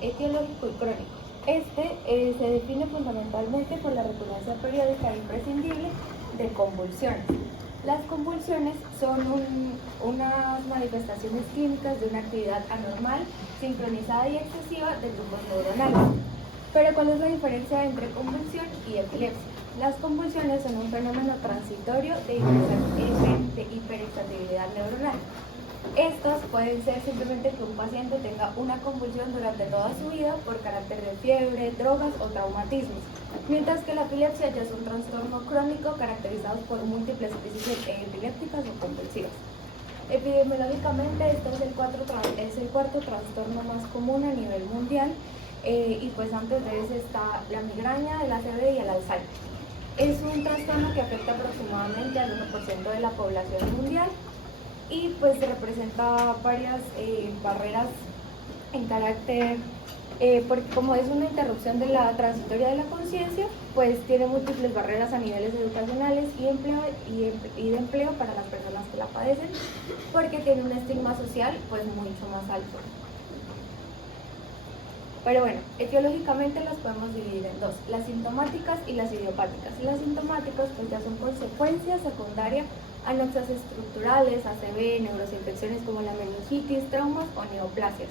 etiológico y crónico. Se define fundamentalmente por la recurrencia periódica e imprescindible de convulsiones. Las convulsiones son unas manifestaciones clínicas de una actividad anormal, sincronizada y excesiva de grupos neuronales. Pero ¿cuál es la diferencia entre convulsión y epilepsia? Las convulsiones son un fenómeno transitorio de hiperexcitabilidad neuronal. Estos pueden ser simplemente que un paciente tenga una convulsión durante toda su vida por carácter de fiebre, drogas o traumatismos, mientras que la epilepsia ya es un trastorno crónico caracterizado por múltiples crisis epilépticas o convulsivas. Epidemiológicamente, este es el cuarto trastorno más común a nivel mundial, y pues antes de ese está la migraña, el ACV y el Alzheimer. Es un trastorno que afecta aproximadamente al 1% de la población mundial y pues representa varias barreras en carácter, porque como es una interrupción de la transitoria de la conciencia, pues tiene múltiples barreras a niveles educacionales y de empleo para las personas que la padecen, porque tiene un estigma social pues mucho más alto. Pero bueno, etiológicamente las podemos dividir en dos, las sintomáticas y las idiopáticas. Las sintomáticas pues ya son consecuencias secundarias a anexas estructurales, ACV, neuroinfecciones como la meningitis, traumas o neoplasias.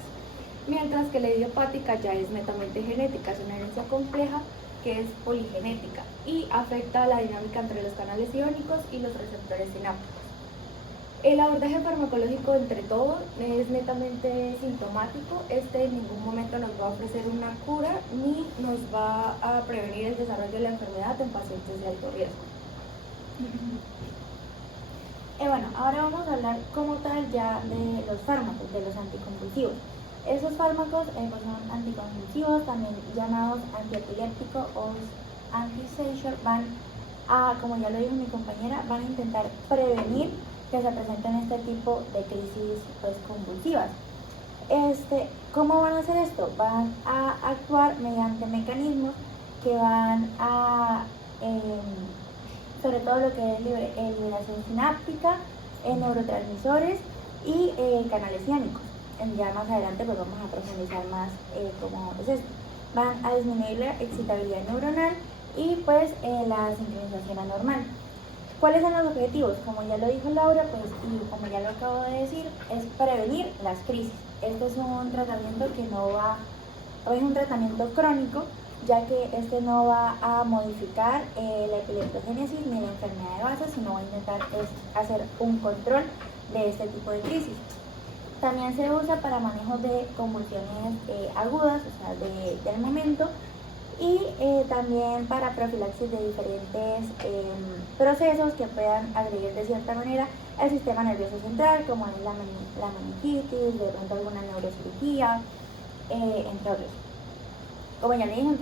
Mientras que la idiopática ya es netamente genética, es una herencia compleja que es poligenética y afecta la dinámica entre los canales iónicos y los receptores sinápticos. El abordaje farmacológico entre todo es netamente sintomático. En ningún momento nos va a ofrecer una cura ni nos va a prevenir el desarrollo de la enfermedad en pacientes de alto riesgo. Bueno, ahora vamos a hablar como tal ya de los fármacos, de los anticonvulsivos. Esos fármacos pues son anticonvulsivos, también llamados antiepilépticos o anti-seizure, van a, como ya lo dijo mi compañera, van a intentar prevenir que se presenten este tipo de crisis pues, convulsivas. ¿Cómo van a hacer esto? Van a actuar mediante mecanismos que van a, sobre todo lo que es liberación sináptica, neurotransmisores y canales iónicos. Ya más adelante pues vamos a profundizar más cómo es esto. Van a disminuir la excitabilidad neuronal y pues la sincronización anormal. ¿Cuáles son los objetivos? Como ya lo dijo Laura, pues, y como ya lo acabo de decir, es prevenir las crisis. Este es un tratamiento es un tratamiento crónico, ya que no va a modificar la epileptogénesis ni la enfermedad de base, sino va a intentar hacer un control de este tipo de crisis. También se usa para manejo de convulsiones agudas, o sea, del momento, y también para profilaxis de diferentes procesos que puedan agredir de cierta manera el sistema nervioso central, como es la meningitis, de pronto alguna neurocirugía, entre otros. Como ya le dije,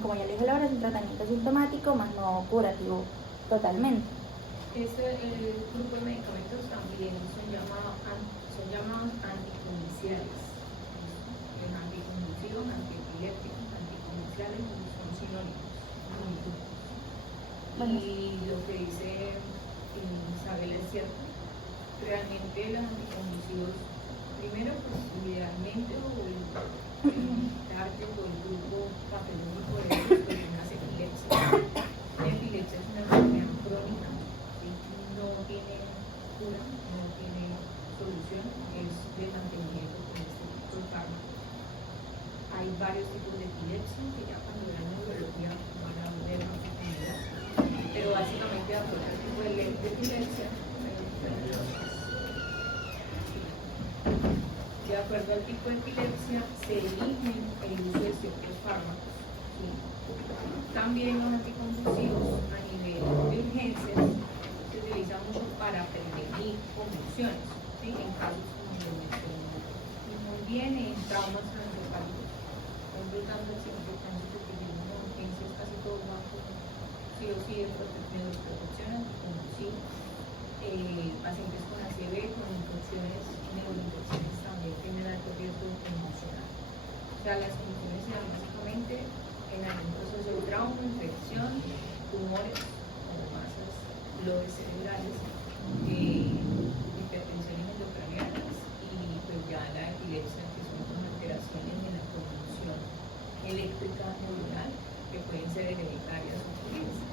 como ya le dije Laura, es un tratamiento sintomático, más no curativo totalmente. El grupo de medicamentos también son llamados anticonvulsiales. El anticonvulsivo, antiepiléptico, son sinónimos. Y lo que dice Isabel es cierto. Realmente los anticonvulsivos, primero, pues idealmente, o el target o el grupo patológico de las personas epilepsia. La epilepsia es una enfermedad crónica, ¿sí? No tiene cura, no tiene solución, es de mantenimiento con este tipo de fármacos. Hay varios tipos de epilepsia que ya cuando vean neurología van a ver más profundidad, pero básicamente de acuerdo al tipo de epilepsia, de acuerdo al tipo de epilepsia se eligen el uso de ciertos fármacos. ¿Sí? También los anticonvulsivos a nivel de urgencias se utilizan mucho para prevenir convulsiones, ¿sí? En casos como lo mencioné muy bien, en traumas transversales. Tanto el signo que tienen urgencias, casi todos van con sí o sí de protección anticonvulsiva. Pacientes con ACV, con infecciones, neuroinfecciones también tienen alto riesgo convulsional. O sea, las convulsiones se dan básicamente en algún proceso de trauma, infección, tumores o masas lobes cerebrales, hipertensiones endocranianas y pues ya la epilepsia, que son con alteraciones en la cognición eléctrica neuronal que pueden ser hereditarias o clínicas.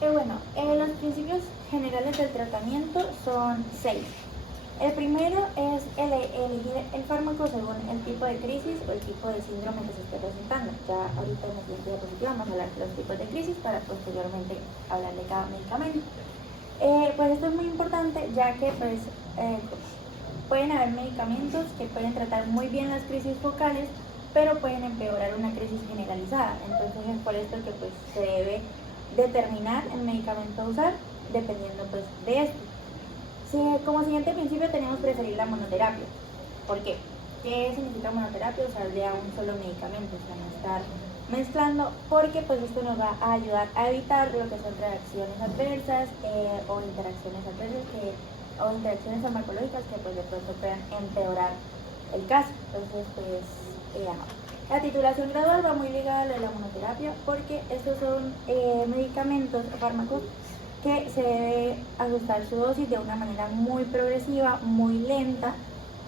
Bueno, los principios generales del tratamiento son 6. El primero es elegir el fármaco según el tipo de crisis o el tipo de síndrome que se esté presentando. Ya ahorita en la siguiente diapositiva vamos a hablar de los tipos de crisis para posteriormente hablar de cada medicamento. Pues esto es muy importante, ya que pues, pueden haber medicamentos que pueden tratar muy bien las crisis focales, pero pueden empeorar una crisis generalizada. Entonces es por esto que pues, se debe determinar el medicamento a usar dependiendo pues, de esto. Como siguiente principio tenemos preferir la monoterapia. ¿Por qué? ¿Qué significa monoterapia? Usar ya un solo medicamento, o sea, no estar mezclando, porque pues esto nos va a ayudar a evitar lo que son reacciones adversas o interacciones adversas o interacciones farmacológicas que pues de pronto puedan empeorar el caso. Entonces pues la titulación gradual va muy ligada a la monoterapia porque estos son medicamentos o fármacos que se debe ajustar su dosis de una manera muy progresiva, muy lenta,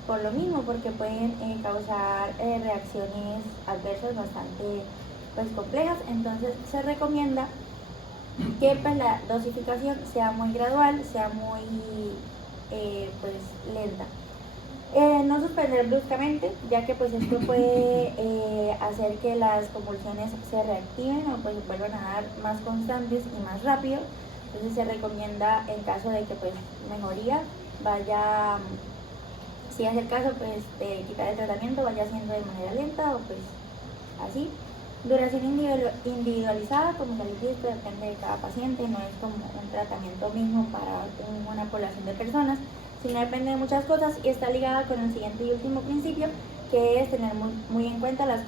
por lo mismo, porque pueden causar reacciones adversas bastante pues, complejas. Entonces se recomienda que pues, la dosificación sea muy gradual, sea muy pues, lenta. No suspender bruscamente, ya que pues esto puede hacer que las convulsiones se reactiven o pues vuelvan a dar más constantes y más rápido. Entonces se recomienda en caso de que pues mejoría vaya, si es el caso pues de quitar el tratamiento, vaya haciendo de manera lenta o pues así. Duración individualizada, como ya les dije, esto depende de cada paciente, no es como un tratamiento mismo para una población de personas, sino depende de muchas cosas y está ligada con el siguiente y último principio, que es tener muy en cuenta las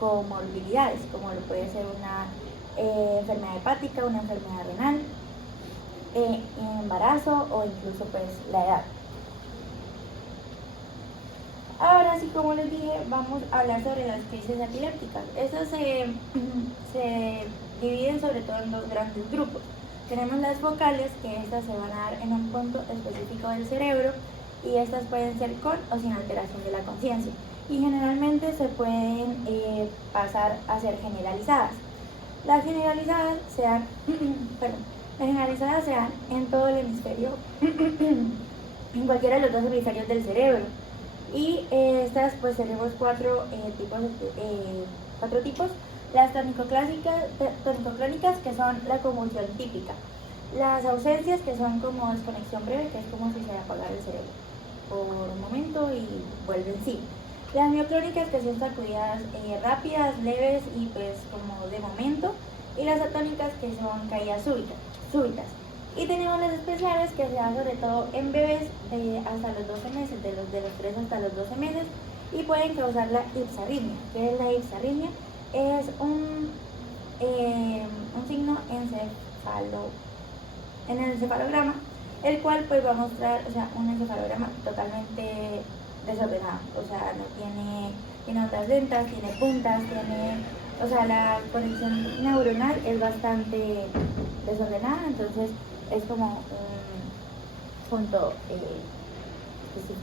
comorbilidades, como lo puede ser una enfermedad hepática, una enfermedad renal, embarazo o incluso pues la edad. Ahora sí, como les dije, vamos a hablar sobre las crisis epilépticas. Estas se dividen sobre todo en dos grandes grupos. Tenemos las focales, que estas se van a dar en un punto específico del cerebro y estas pueden ser con o sin alteración de la conciencia y generalmente se pueden pasar a ser generalizadas. Las generalizadas se dan, en todo el hemisferio, en cualquiera de los dos hemisferios del cerebro. Y estas pues tenemos cuatro tipos. Las tonicoclónicas, que son la convulsión típica. Las ausencias, que son como desconexión breve, que es como si se apagara el cerebro por un momento y vuelve en sí. Las mioclónicas, que son sacudidas rápidas, leves y pues como de momento. Y las atónicas, que son caídas súbitas. Y tenemos las especiales, que se dan sobre todo en bebés hasta los 12 meses, de los 3 hasta los 12 meses, y pueden causar la ipsarritmia. ¿Qué es la ipsarritmia? Es un signo en el encefalograma, el cual pues va a mostrar, o sea, un encefalograma totalmente desordenado, o sea, no tiene ondas lentas, tiene puntas, o sea, la conexión neuronal es bastante desordenada, entonces es como un punto específico.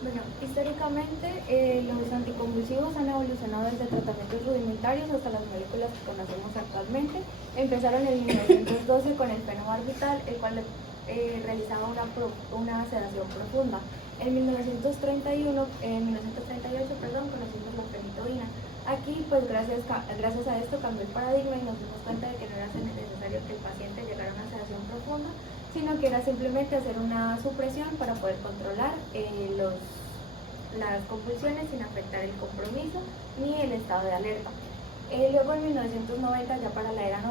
Bueno, históricamente los anticonvulsivos han evolucionado desde tratamientos rudimentarios hasta las moléculas que conocemos actualmente. Empezaron en 1912 con el fenobarbital, el cual realizaba una sedación profunda. En 1938, conocimos la fenitoína. Aquí, pues gracias a esto cambió el paradigma y nos dimos cuenta de que no era necesario que el paciente llegara a una sedación profunda, sino que era simplemente hacer una supresión para poder controlar las convulsiones sin afectar el compromiso ni el estado de alerta. Luego en 1990, ya para la era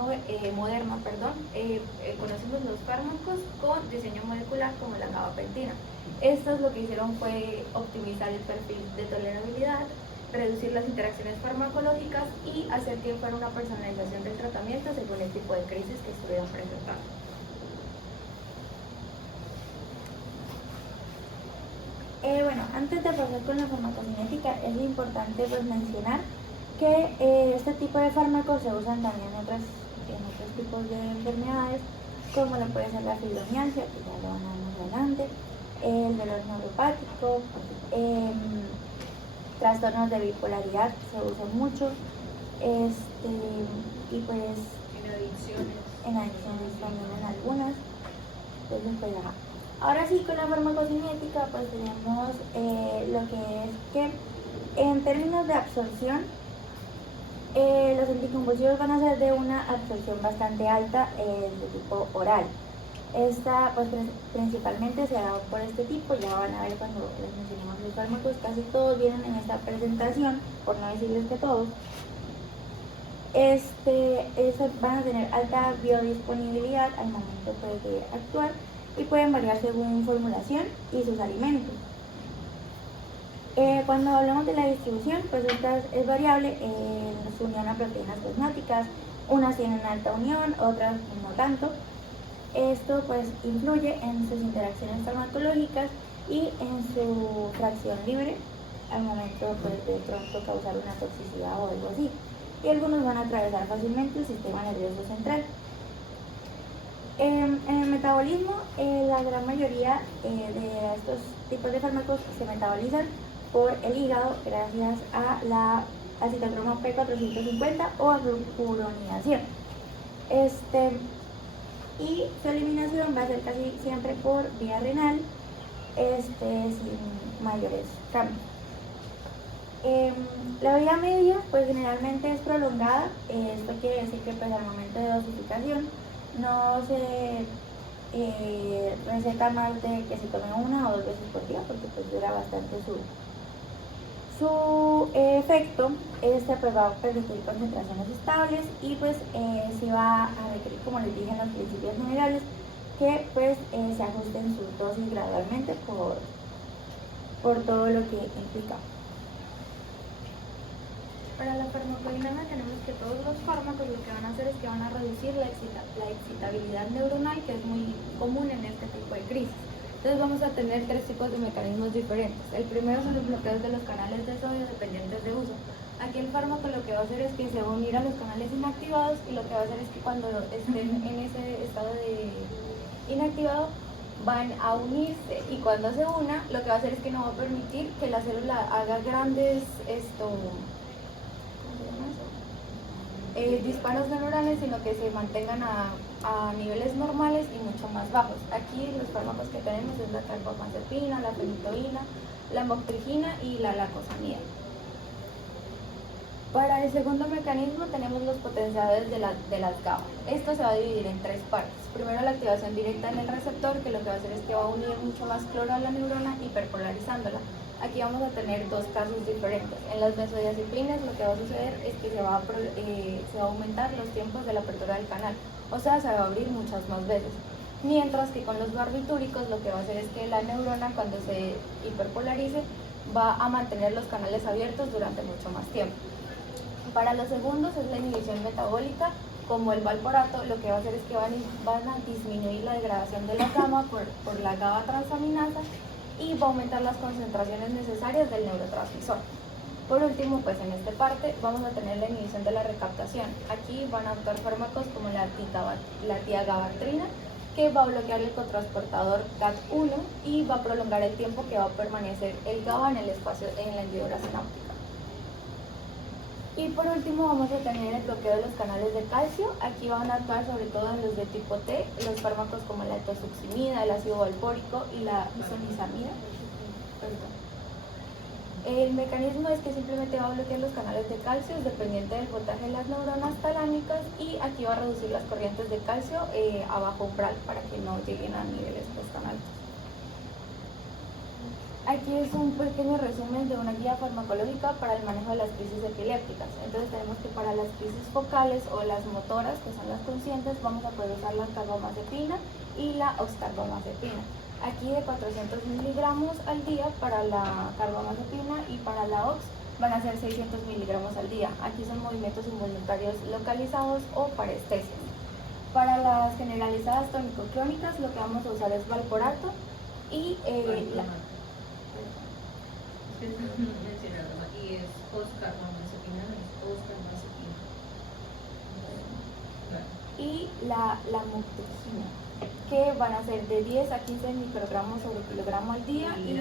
moderna, conocimos los fármacos con diseño molecular como la gabapentina. Estos lo que hicieron fue optimizar el perfil de tolerabilidad, reducir las interacciones farmacológicas y hacer que fuera una personalización del tratamiento según el tipo de crisis que estuvieran presentando. Bueno, antes de pasar con la farmacocinética es importante pues, mencionar que este tipo de fármacos se usan también en otros tipos de enfermedades, como lo puede ser la fibromialgia, que ya lo van a ver más adelante, el dolor neuropático, trastornos de bipolaridad se usan mucho, y pues En adicciones. en adicciones también en algunas. Entonces, pues, ajá. Ahora sí, con la farmacocinética, pues tenemos lo que es que en términos de absorción, los anticonvulsivos van a ser de una absorción bastante alta de tipo oral. Esta, pues principalmente se da por este tipo, ya van a ver cuando les mencionemos los fármacos, casi todos vienen en esta presentación, por no decirles que todos. Van a tener alta biodisponibilidad al momento pues, de actuar y pueden variar según formulación y sus alimentos. Cuando hablamos de la distribución, pues esta es variable en su unión a proteínas plasmáticas. Unas tienen alta unión, otras no tanto. Esto pues influye en sus interacciones farmacológicas y en su fracción libre al momento pues, de pronto causar una toxicidad o algo así. Y algunos van a atravesar fácilmente el sistema nervioso central. En el metabolismo, la gran mayoría de estos tipos de fármacos se metabolizan por el hígado gracias a la acetocromo P450 o a glucuronidación. Y su eliminación va a ser casi siempre por vía renal, sin mayores cambios. La vida media pues generalmente es prolongada. Esto quiere decir que pues al momento de dosificación no se receta más de que se tome 1 o 2 veces por día, porque pues dura bastante su efecto. Pues va a permitir concentraciones estables y pues sí va a requerir, como les dije en los principios generales, que pues se ajusten sus dosis gradualmente por todo lo que implica. Para la farmacodinamia tenemos que todos los fármacos lo que van a hacer es que van a reducir la excitabilidad neuronal, que es muy común en este tipo de crisis. Entonces vamos a tener 3 tipos de mecanismos diferentes. El primero son los bloqueos de los canales de sodio dependientes de uso. Aquí el fármaco lo que va a hacer es que se va a unir a los canales inactivados y lo que va a hacer es que cuando estén en ese estado de inactivado van a unirse, y cuando se una lo que va a hacer es que no va a permitir que la célula haga grandes disparos neuronales, sino que se mantengan a niveles normales y mucho más bajos. Aquí los fármacos que tenemos es la carbamazepina, la fenitoína, la motrigina y la lacosamida. Para el segundo mecanismo tenemos los potenciadores de las GABA. Esto se va a dividir en 3 partes. Primero, la activación directa en el receptor, que lo que va a hacer es que va a unir mucho más cloro a la neurona, hiperpolarizándola. Aquí vamos a tener 2 casos diferentes. En las benzodiazepinas lo que va a suceder es que se va a aumentar los tiempos de la apertura del canal, o sea, se va a abrir muchas más veces. Mientras que con los barbitúricos lo que va a hacer es que la neurona, cuando se hiperpolarice, va a mantener los canales abiertos durante mucho más tiempo. Para los segundos es la inhibición metabólica, como el valproato, lo que va a hacer es que van a disminuir la degradación de la GABA por la GABA transaminasa, y va a aumentar las concentraciones necesarias del neurotransmisor. Por último, pues en esta parte vamos a tener la inhibición de la recaptación. Aquí van a actuar fármacos como la tiagabatrina, que va a bloquear el cotransportador GAT1 y va a prolongar el tiempo que va a permanecer el GABA en el espacio, en la hendidura sináptica. Y por último vamos a tener el bloqueo de los canales de calcio. Aquí van a actuar sobre todo en los de tipo T, los fármacos como la etosuximida, el ácido valpórico y la isoniazida. El mecanismo es que simplemente va a bloquear los canales de calcio, es dependiente del voltaje de las neuronas talámicas, y aquí va a reducir las corrientes de calcio a bajo umbral para que no lleguen a niveles tan altos. Aquí es un pequeño resumen de una guía farmacológica para el manejo de las crisis epilépticas. Entonces tenemos que para las crisis focales o las motoras, que son las conscientes, vamos a poder usar la carbamazepina y la oxcarbamazepina. Aquí de 400 miligramos al día para la carbamazepina, y para la ox van a ser 600 miligramos al día. Aquí son movimientos involuntarios localizados o parestesias. Para las generalizadas tónico-clónicas lo que vamos a usar es valproato y y es oxcarbamazepina, y la motrigina, que van a ser de 10 a 15 microgramos sobre kilogramo al día, y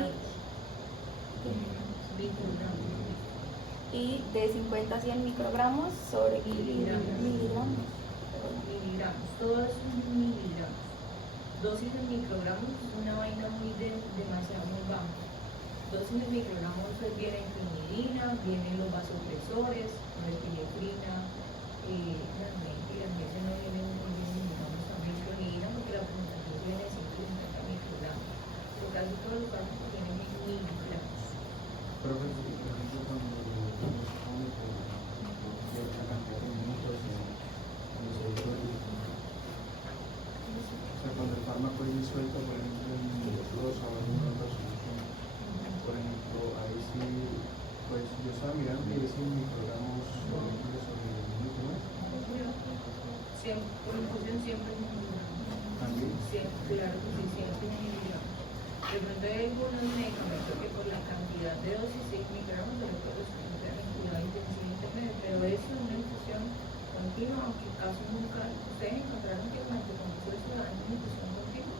y de 50 a 100 microgramos sobre Miligramos. miligramos. Miligramos, todo eso es miligramos. Dosis en microgramos es una vaina demasiado muy baja. Dosis en microgramos vienen clonidina, vienen los vasopresores, norepinefrina, las mentiras, ese no viene digamos, también clonidina porque la presentación viene de 150 microgramos. Pero casi todos los fármacos vienen en miligramos. Pero por ejemplo, cuando uno se pone por cierta cantidad de minutos, cuando se disuelve, o sea, cuando el fármaco es disuelto, por ejemplo, en glucosa o en una otra solución, por ejemplo, ahí sí, pues yo estaba mirando y es en microgramos sobre minuto, ¿no? Siempre, por infusión siempre es miligramos. También. Siempre, claro que sí, siempre es miligramos. De pronto hay algunos medicamentos que por la cantidad de dosis 6 miligramos de lo que los que entran en cuidado intensivo intermedio, pero eso es una infusión continua, aunque casi nunca ustedes encontraron que durante el concurso de ciudadanos en infusión continua,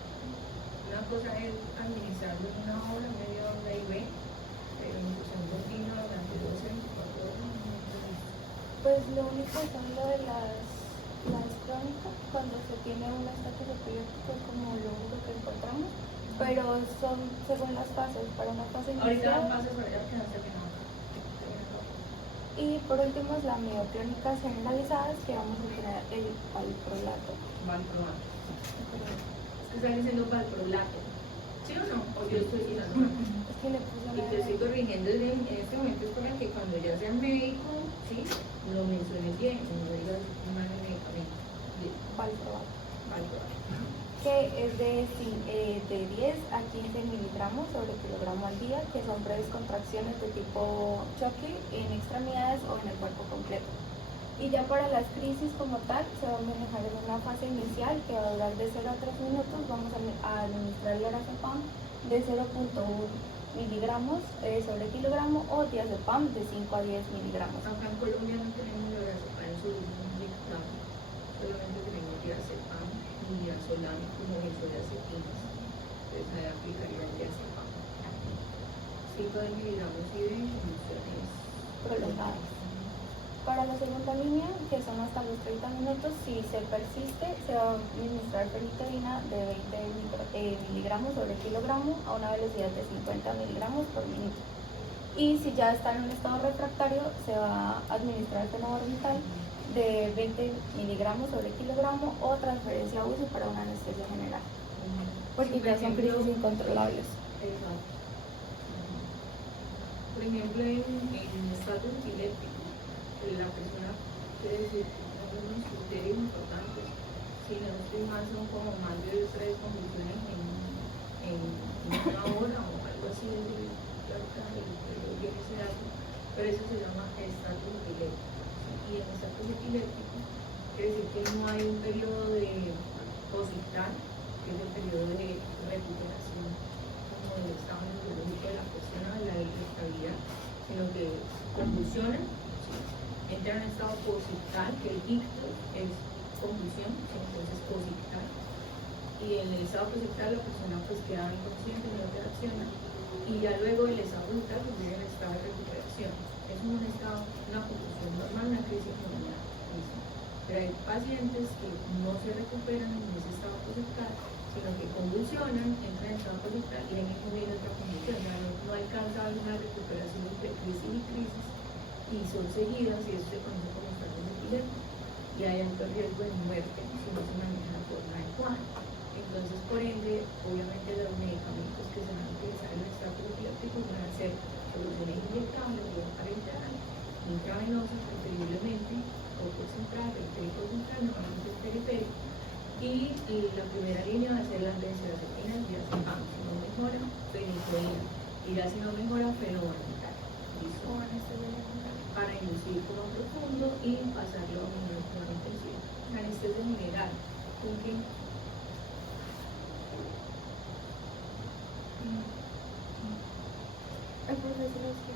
una cosa es administrarlo en una hora, media hora y ve, pero infusión continua durante 12, 24 horas no es. Pues lo único son lo de las crónicas, cuando se tiene un estatus epiléptico es como lo único que encontramos, pero son según las fases, para una fase Ahorita inicial. las fases para allá que no se ven acá. Y por último es la mioclónicas generalizadas, que vamos a tener el valproato. Valproato. Es que están diciendo valproato. ¿Sí o no? O yo estoy diciendo mal. Es que le puse Y te estoy corrigiendo en este momento es para que cuando ya sea médico, ¿sí? Lo menciones bien, no digas mal el medicamento. valproato, Valproato. que es de 10 a 15 miligramos sobre kilogramo al día, que son breves contracciones de tipo choque en extremidades o en el cuerpo completo. Y ya para las crisis como tal, se va a manejar en una fase inicial que va a durar de 0 a 3 minutos. Vamos a administrar el lorazepam de 0.1 miligramos sobre kilogramo o diazepam de 5 a 10 miligramos. Acá en Colombia no tenemos lorazepam en su dictamen, solamente tenemos diazepam y diazolán como benzodiazepinas. Entonces ahí aplicaría el diazepam. 5 de miligramos y de infusiones Prolongadas. Para la segunda línea, que son hasta los 30 minutos, si se persiste, se va a administrar ferritina de 20 miligramos sobre kilogramo a una velocidad de 50 miligramos por minuto. Y si ya está en un estado refractario, se va a administrar fenobarbital de 20 miligramos sobre kilogramo o transferencia a uso para una anestesia general. Porque Sí, ya por son ejemplo, crisis incontrolables. Exacto. Por ejemplo, en estatus epiléptico, la persona quiere decir unos criterios importantes. Si no estoy mal, son como más de 3 convulsiones en una hora o algo así. Tiene ese dato, pero eso se llama estatus epiléptico. Y en estatus epiléptico quiere decir que no hay un periodo de posictal, que es el periodo de recuperación como del estado neurológico de la persona, de la estabilidad, sino que convulsionan, entran en estado posictal, que el ictus es convulsión, entonces posictal, y en el estado posictal la persona pues queda inconsciente, no reacciona, y ya luego el estado posictal pues viene en el estado de recuperación. Es un estado, una convulsión normal, una crisis normal. Pero hay pacientes que no se recuperan en ese estado posictal, sino que convulsionan, entran en estado posictal y ahí mismo viene otra convulsión, ya no alcanza una recuperación entre crisis y crisis, y son seguidas y eso se conoce como estatus epiléptico y hay alto riesgo de muerte si no se maneja de forma adecuada. Entonces, por ende, obviamente los medicamentos que se van a utilizar en el estatus epiléptico van a ser soluciones inyectables, vía parenteral, intravenosas preferiblemente, o por central, periférico central, normalmente periférico. Y la primera línea va a ser las benzodiazepinas, diazepam, si no mejora, fenicoína, y ya si no mejora, fenobarbital. ¿Listo? Para inducir como profundo y pasarlo a un cuidado intensivo. Anestesia general, ¿con qué? El profesor es que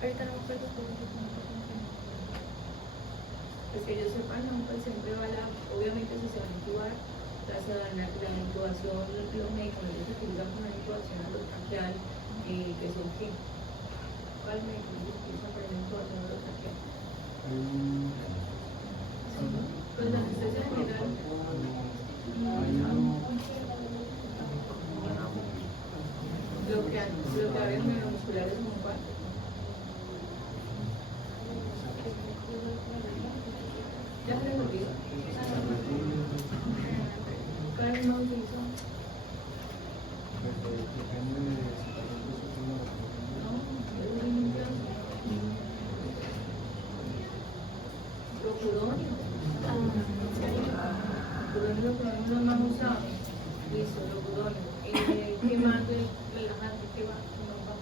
ahorita no me acuerdo cómo se llama. Pues que yo sepa, no, pues siempre va obviamente si se va a intubar, la intubación, los medicamentos que se utilizan con la intubación alotraqueal, que son que ¿Cuál medicamento utiliza para el intubación orotraqueal? Pues la anestesia general. Bloqueadores neuromusculares como cuál. ¿Ya se les olvidó? ¿Cuál no utilizó? Rocuronio. Rocuronio no más usado. Listo, rocuronio. ¿Qué más del relajante? ¿Qué va? No va.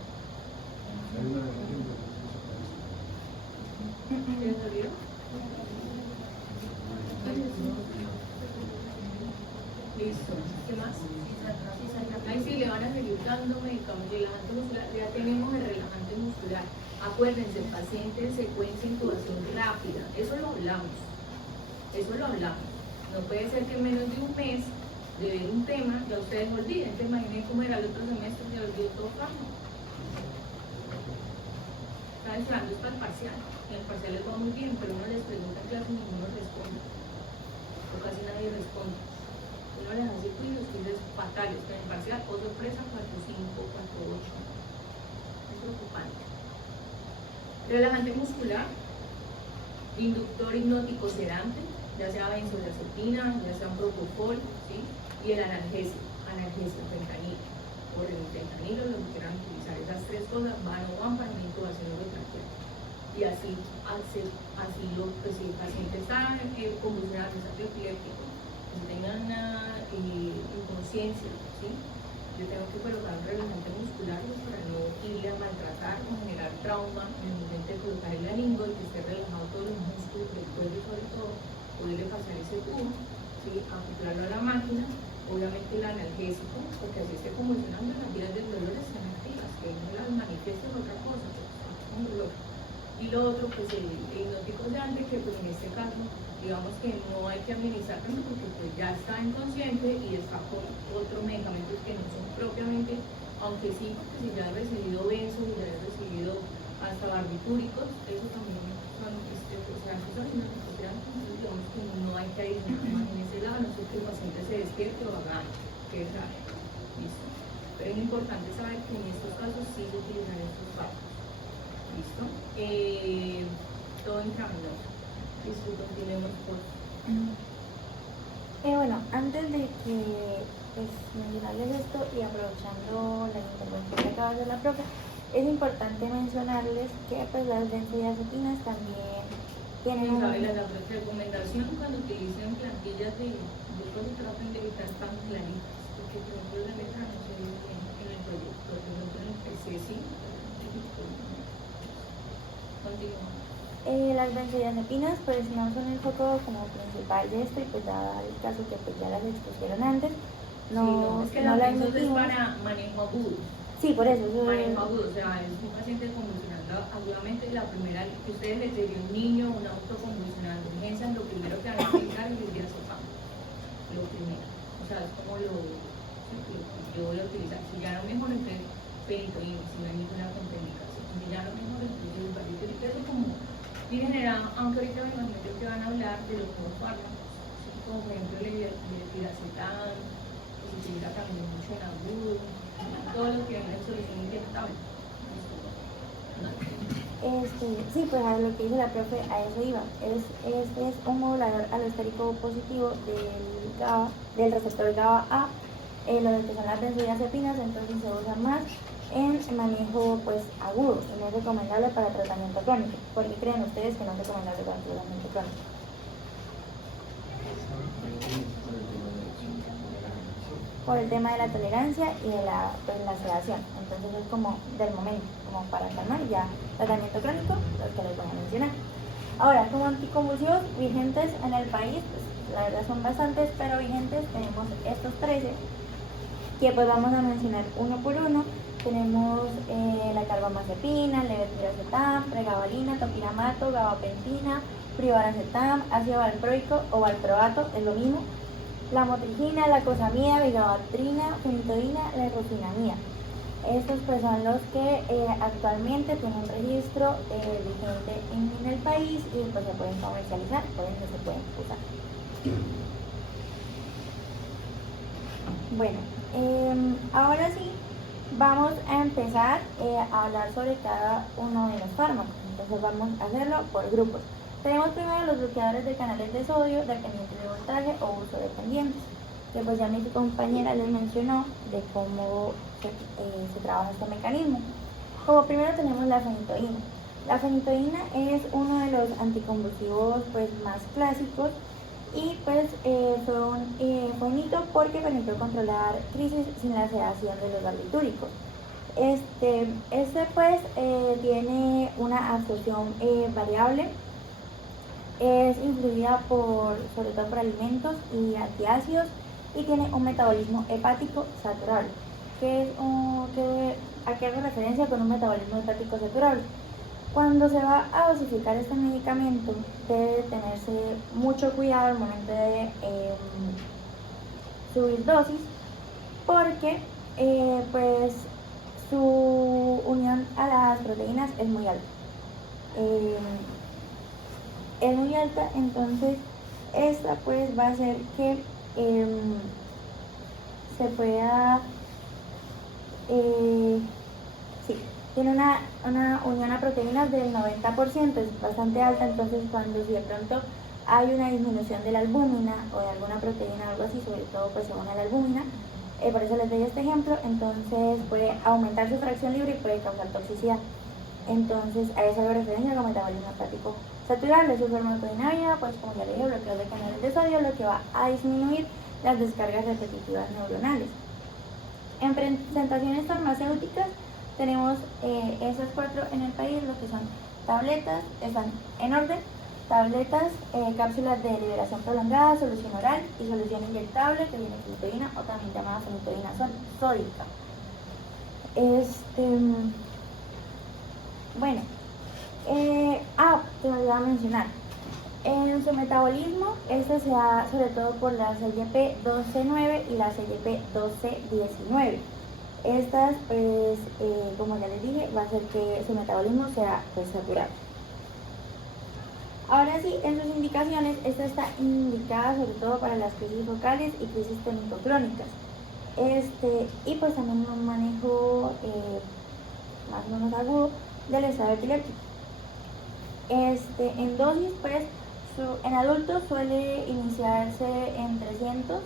¿Se les olvidó? Listo. ¿Qué más? Ahí sí le van a seguir dando medicamentos. Relajante muscular. Ya tenemos el relajante muscular. Acuérdense, paciente en secuencia de intubación rápida. Eso lo hablamos. No puede ser que en menos de un mes de ver un tema ya ustedes olviden. Te imaginen cómo era el otro semestre, ya olvidó todo fármaco. Están estudiando es para el parcial. En el parcial les va muy bien, pero uno les pregunta en clase y ninguno responde. O casi nadie responde. Uno les hace quizzes fatales, pero en el parcial, o sorpresa, 4.5, 4.8. Es preocupante. Relajante muscular, inductor hipnótico sedante, ya sea benzodiazepina, ya sea un propofol, ¿sí? Y el analgésico, fentanilo. Por el fentanilo, lo que quieran utilizar, esas tres cosas van o van para una intubación orotraqueal. Y así pues, si el paciente está convulsionado, está epiléptico, si tengan inconsciencia, ¿sí? Yo tengo que colocar un relajante muscular para no irle a maltratar o generar trauma en el momento de colocar el laringo y que esté relajado todos los músculos del cuello, sobre todo, poderle pasar ese tubo, ¿sí? Acoplarlo a la máquina, obviamente el analgésico, porque así esté convulsionando, las vías del dolor están activas, que no las manifieste otra cosa, pues, un dolor. Y lo otro, pues el hipnótico sedante, que pues en este caso, digamos que no hay que administrar tanto porque pues ya está inconsciente y está con otros medicamentos que no son propiamente, aunque sí, porque si ya ha recibido benzo y ya ha recibido hasta barbitúricos, eso también son, o sea, esos son hipnóticos sedantes, entonces digamos que no hay que adicionar más en ese lado, no sé que el paciente se despierte o haga, que es raro. Listo. Pero es importante saber que en estos casos sí se utilizan estos fármacos. ¿Listo? Todo intravenoso. Listo, continuemos por. Bueno, antes de que pues, mencionarles esto y aprovechando la intervención que acaba de hacer la profe, es importante mencionarles que pues, las benzodiazepinas también tienen La recomendación cuando utilicen plantillas de grupos de trabajo de evitar tan claritas, porque por ejemplo la letra no se ve bien en el proyecto, por ejemplo en el PC sí. Las benzodiazepinas pues no son el foco como principal de esto y pues dado el caso que pues ya las expusieron antes, no, sí, es que no las metimos. Es metimos. para manejo agudo. Sí, por eso. Manejo agudo, o sea, es un paciente convulsionando agudamente. La primera que ustedes les dé un niño un autoconvulsionando de urgencia, lo primero que van a aplicar es el diazepam. Lo primero. O sea, es como lo que yo voy a utilizar. Si ya no mejor, entonces peritoína, si no hay ninguna contraindicación. Si ya no mejor, entonces el barbitúrico es como y genera, aunque ahorita me imagino que van a hablar de los nuevos fármacos, como por ejemplo el tiracetam, que se utiliza también mucho en agudo, todo lo que hay en solución inyectable. Sí, pues a lo que dice la profe, a eso iba. Este es un modulador alostérico positivo del GABA, del receptor GABA-A, lo que son las benzodiazepinas, entonces se usa más en manejo pues agudo y no es recomendable para tratamiento crónico. ¿Por qué creen ustedes que no es recomendable para tratamiento crónico? Por el tema de la tolerancia y de la sedación. Entonces es como del momento, como para calmar y ya tratamiento crónico, los que les voy a mencionar. Ahora, como anticonvulsivos vigentes en el país, pues la verdad son bastantes, pero vigentes tenemos estos 13, que pues vamos a mencionar uno por uno. Tenemos la carbamazepina, levetiracetam, pregabalina, topiramato, gabapentina, privaracetam, ácido valproico o valproato, es lo mismo. La motrigina, la cosamida, vigabatrina, fenitoína, la ergotinamida. Estos pues son los que actualmente tienen registro vigente en el país y pues se pueden comercializar, por ende se pueden usar. Bueno, ahora sí vamos a empezar a hablar sobre cada uno de los fármacos. Entonces vamos a hacerlo por grupos. Tenemos primero los bloqueadores de canales de sodio dependientes de voltaje o uso dependientes, que pues ya mi compañera les mencionó de cómo se trabaja este mecanismo. Como primero tenemos la fenitoína. La fenitoína es uno de los anticonvulsivos pues más clásicos y pues fue un hito porque permitió controlar crisis sin la sedación de los barbitúricos. Este pues tiene una absorción variable, es influida sobre todo por alimentos y antiácidos y tiene un metabolismo hepático saturable. ¿A qué hago referencia con un metabolismo hepático saturable? Cuando se va a dosificar este medicamento debe tenerse mucho cuidado al momento de subir dosis porque pues su unión a las proteínas es muy alta. Es muy alta, entonces esta pues va a hacer que se pueda tiene una unión a proteínas del 90%, es bastante alta, entonces cuando si de pronto hay una disminución de la albúmina o de alguna proteína o algo así, sobre todo pues según la albúmina, por eso les doy este ejemplo, entonces puede aumentar su fracción libre y puede causar toxicidad. Entonces a eso hago referencia con metabolismo hepático saturable. Su farmacodinámica, pues como ya le dije, bloqueo de canales de sodio, lo que va a disminuir las descargas repetitivas neuronales. En presentaciones farmacéuticas tenemos esas 4 en el país, lo que son tabletas, están en orden, tabletas, cápsulas de liberación prolongada, solución oral y solución inyectable que viene fenitoína o también llamada fenitoína sódica. Bueno, te voy a mencionar. En su metabolismo, este se da sobre todo por la CYP129 y la CYP1219. Estas, pues, como ya les dije, va a hacer que su metabolismo sea pues, saturado. Ahora sí, en sus indicaciones, esta está indicada sobre todo para las crisis focales y crisis tónico-crónicas. Y pues también un manejo más o menos agudo del estado epiléptico. En dosis, pues, en adultos suele iniciarse en 300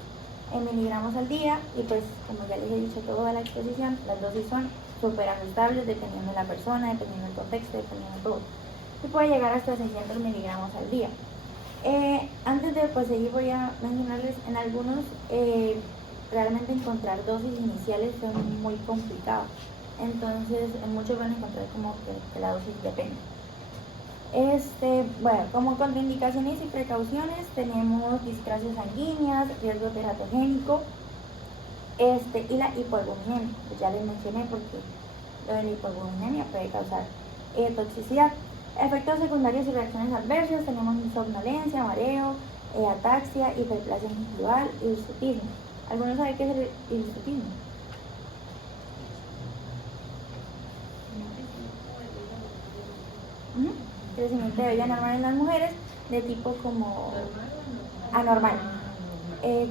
miligramos al día y pues como ya les he dicho toda la exposición, las dosis son súper ajustables dependiendo de la persona, dependiendo del contexto, dependiendo de todo. Se puede llegar hasta 600 miligramos al día. Antes de pues, seguir voy a mencionarles en algunos, realmente encontrar dosis iniciales son muy complicados. Entonces en muchos van a encontrar como que la dosis depende. Bueno, como contraindicaciones y precauciones tenemos discrasias sanguíneas, riesgo teratogénico y la hipoalbuminemia. Pues ya les mencioné porque lo de la hipoalbuminemia puede causar toxicidad. Efectos secundarios y reacciones adversas tenemos somnolencia, mareo, ataxia, hiperplasia gingival y hirsutismo. ¿Alguno sabe qué es el hirsutismo? Crecimiento de vello anormal en las mujeres de tipo como anormal.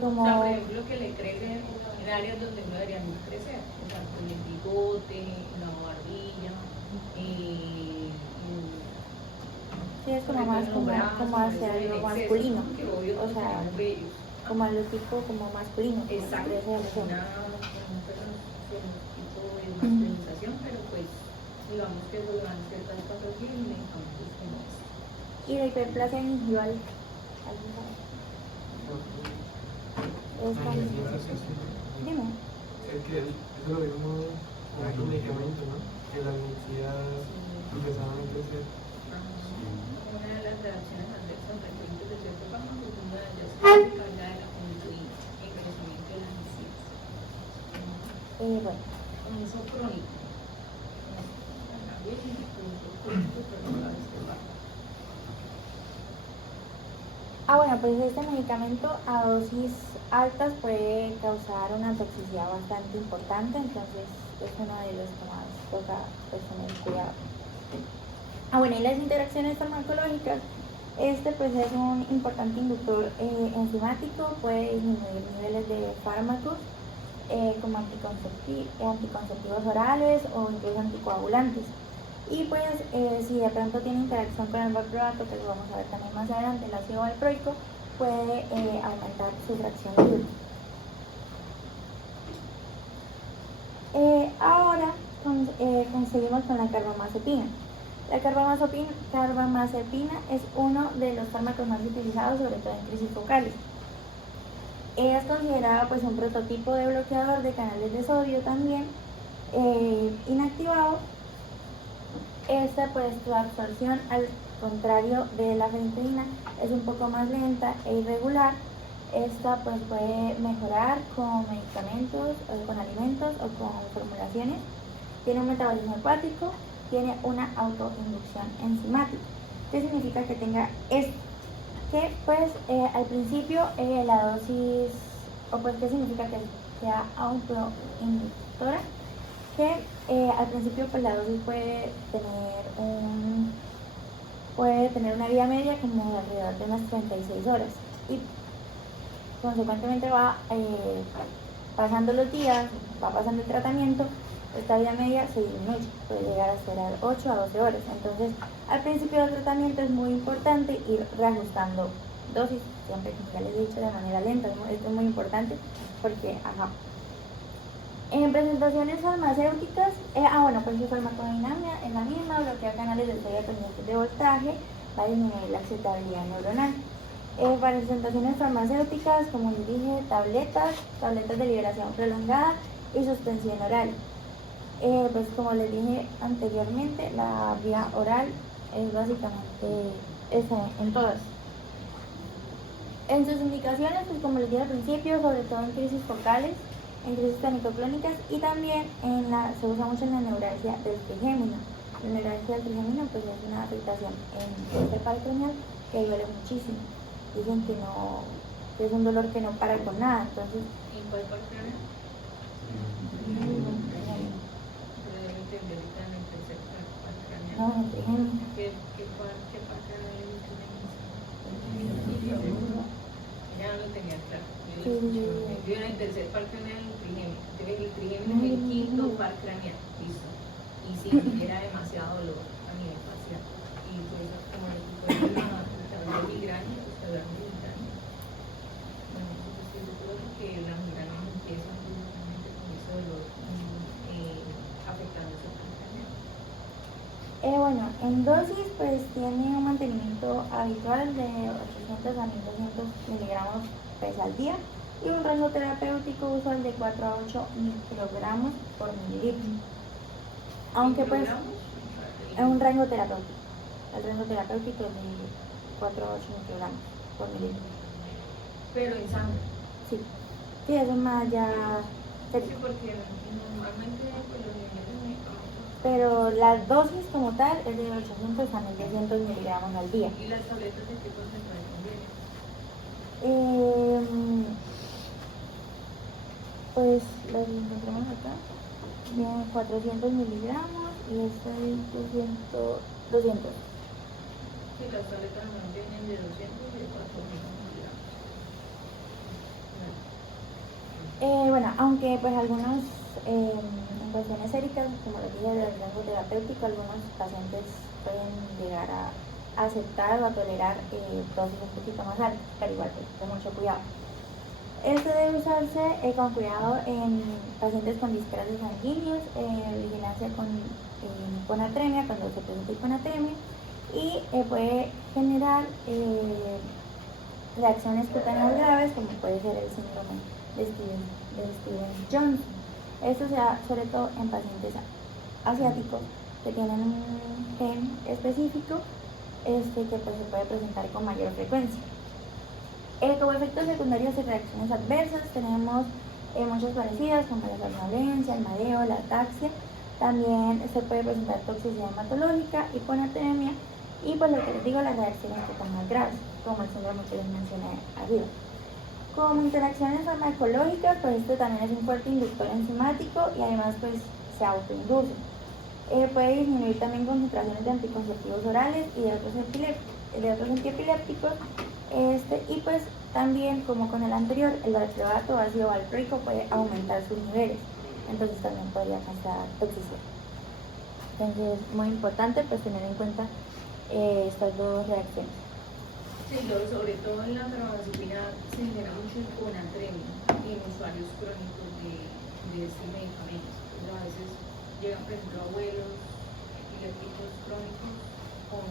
Como... O sea, por ejemplo, que le crece en áreas donde no deberían crecer, o sea, con el bigote, la barbilla, sí, es como más como hacia lo masculino, o sea, como a lo tipo como masculino. Exacto, un tipo de masculinización, pero pues digamos que eso le van ciertas patologías y medicamentos como este. Y la hiperplasia gingival, dime. Es que eso lo vimos con otros medicamentos, ¿no? Que la velocidad empezaban a crecer. Una de las reacciones adversas frecuentes de ciertos fármacos es una de ellas clásica ya de la fenitoína en crecimiento de las encías. Bueno. Con eso crónico. Bueno, pues este medicamento a dosis altas puede causar una toxicidad bastante importante, entonces es uno de los que más toca pues, tener cuidado. Bueno, y las interacciones farmacológicas, pues es un importante inductor enzimático, puede disminuir niveles de fármacos como anticonceptivos orales o incluso anticoagulantes. Y pues si de pronto tiene interacción con el valproato, que lo vamos a ver también más adelante, el ácido valproico, puede aumentar su fracción libre. Ahora conseguimos con la carbamazepina. La carbamazepina es uno de los fármacos más utilizados, sobre todo en crisis focales. Es considerada pues un prototipo de bloqueador de canales de sodio también inactivado. Pues su absorción, al contrario de la fentanila, es un poco más lenta e irregular. Esta pues puede mejorar con medicamentos, con alimentos o con formulaciones. Tiene un metabolismo hepático, tiene una autoinducción enzimática. ¿Qué significa que tenga esto? Que pues al principio la dosis, o pues qué significa que sea autoinductora, que al principio pues la dosis puede tener una vida media como de alrededor de unas 36 horas y consecuentemente va pasando los días, va pasando el tratamiento, esta vida media se disminuye, puede llegar a ser 8 a 12 horas. Entonces, al principio del tratamiento es muy importante ir reajustando dosis, siempre, como ya les he dicho, de manera lenta. Esto es muy importante porque, En presentaciones farmacéuticas, pues su farmacodinámica es la misma, bloquea canales de sodio dependientes de voltaje, va a disminuir la excitabilidad neuronal. Para presentaciones farmacéuticas, como les dije, tabletas de liberación prolongada y suspensión oral. Pues como les dije anteriormente, la vía oral es básicamente esa en todas. En sus indicaciones, pues como les dije al principio, sobre todo en crisis focales, en crisis tónico-clónicas y también se usa mucho en la neuralgia del trigémino. La neuralgia del trigémino pues es una afectación en el céfalo craneal que duele muchísimo. Dicen que es un dolor que no para con nada, entonces... ¿En cuál parte craneal? No, en el trigémino. ¿Qué parte craneal es el trigémino? Ya no lo tenía claro. Yo en el tercer par craneal, el trigémino. El trigémino es el quinto par craneal, listo. Y si tuviera demasiado dolor a nivel facial. Y pues como el tipo de la migraña, pues hablar de migraña. Bueno, yo estoy seguro que la migraña empieza justamente con ese dolor afectando ese par craneal. Bueno, en dosis pues tiene un mantenimiento habitual de 800 a 1200 miligramos al día y un rango terapéutico usual de 4 a 8 microgramos por mililitro. Aunque pues es un rango terapéutico. El rango terapéutico es de 4 a 8 microgramos por mililitro. Pero en sangre. Sí, eso es más ya... Sí, porque normalmente pues, los niveles de medicamentos. Pero la dosis como tal es de 800 a 1200 miligramos al día. ¿Y las tabletas de qué porcentaje conviene? Pues las encontramos acá. Vienen 400 miligramos y esta es 200. Sí, las tabletas no vienen de 200 y de 400 miligramos. Bueno, aunque pues algunos en cuestiones séricas, como les dije del rango terapéutico, algunos pacientes pueden llegar a aceptar o a tolerar dosis un poquito más altas, pero igual pues con mucho cuidado. Este debe usarse con cuidado en pacientes con discrasis sanguíneos, vigilancia con hiponatremia, cuando se presenta hiponatremia, y puede generar reacciones cutáneas graves, como puede ser el síndrome de Stevens-Johnson. Esto se da sobre todo en pacientes asiáticos que tienen un gen específico que pues, se puede presentar con mayor frecuencia. Como efectos secundarios de reacciones adversas tenemos muchas parecidas como la somnolencia, el mareo, la ataxia. También se puede presentar toxicidad hematológica, hiponatremia y pues lo que les digo, las reacciones cutáneas graves, como el síndrome que les mencioné arriba. Como interacciones farmacológicas, pues este también es un fuerte inductor enzimático y además pues se autoinduce. Puede disminuir también concentraciones de anticonceptivos orales y de otros antiepilépticos. Y pues también, como con el anterior, el valproato o ácido valproico puede aumentar sus niveles, entonces también podría causar toxicidad. Entonces, muy importante pues tener en cuenta estas dos reacciones. Sí, sobre todo en la carbamazepina se genera mucho conatremia en usuarios crónicos de este medicamento. Entonces, a veces llegan, por ejemplo, abuelos epilépticos crónicos con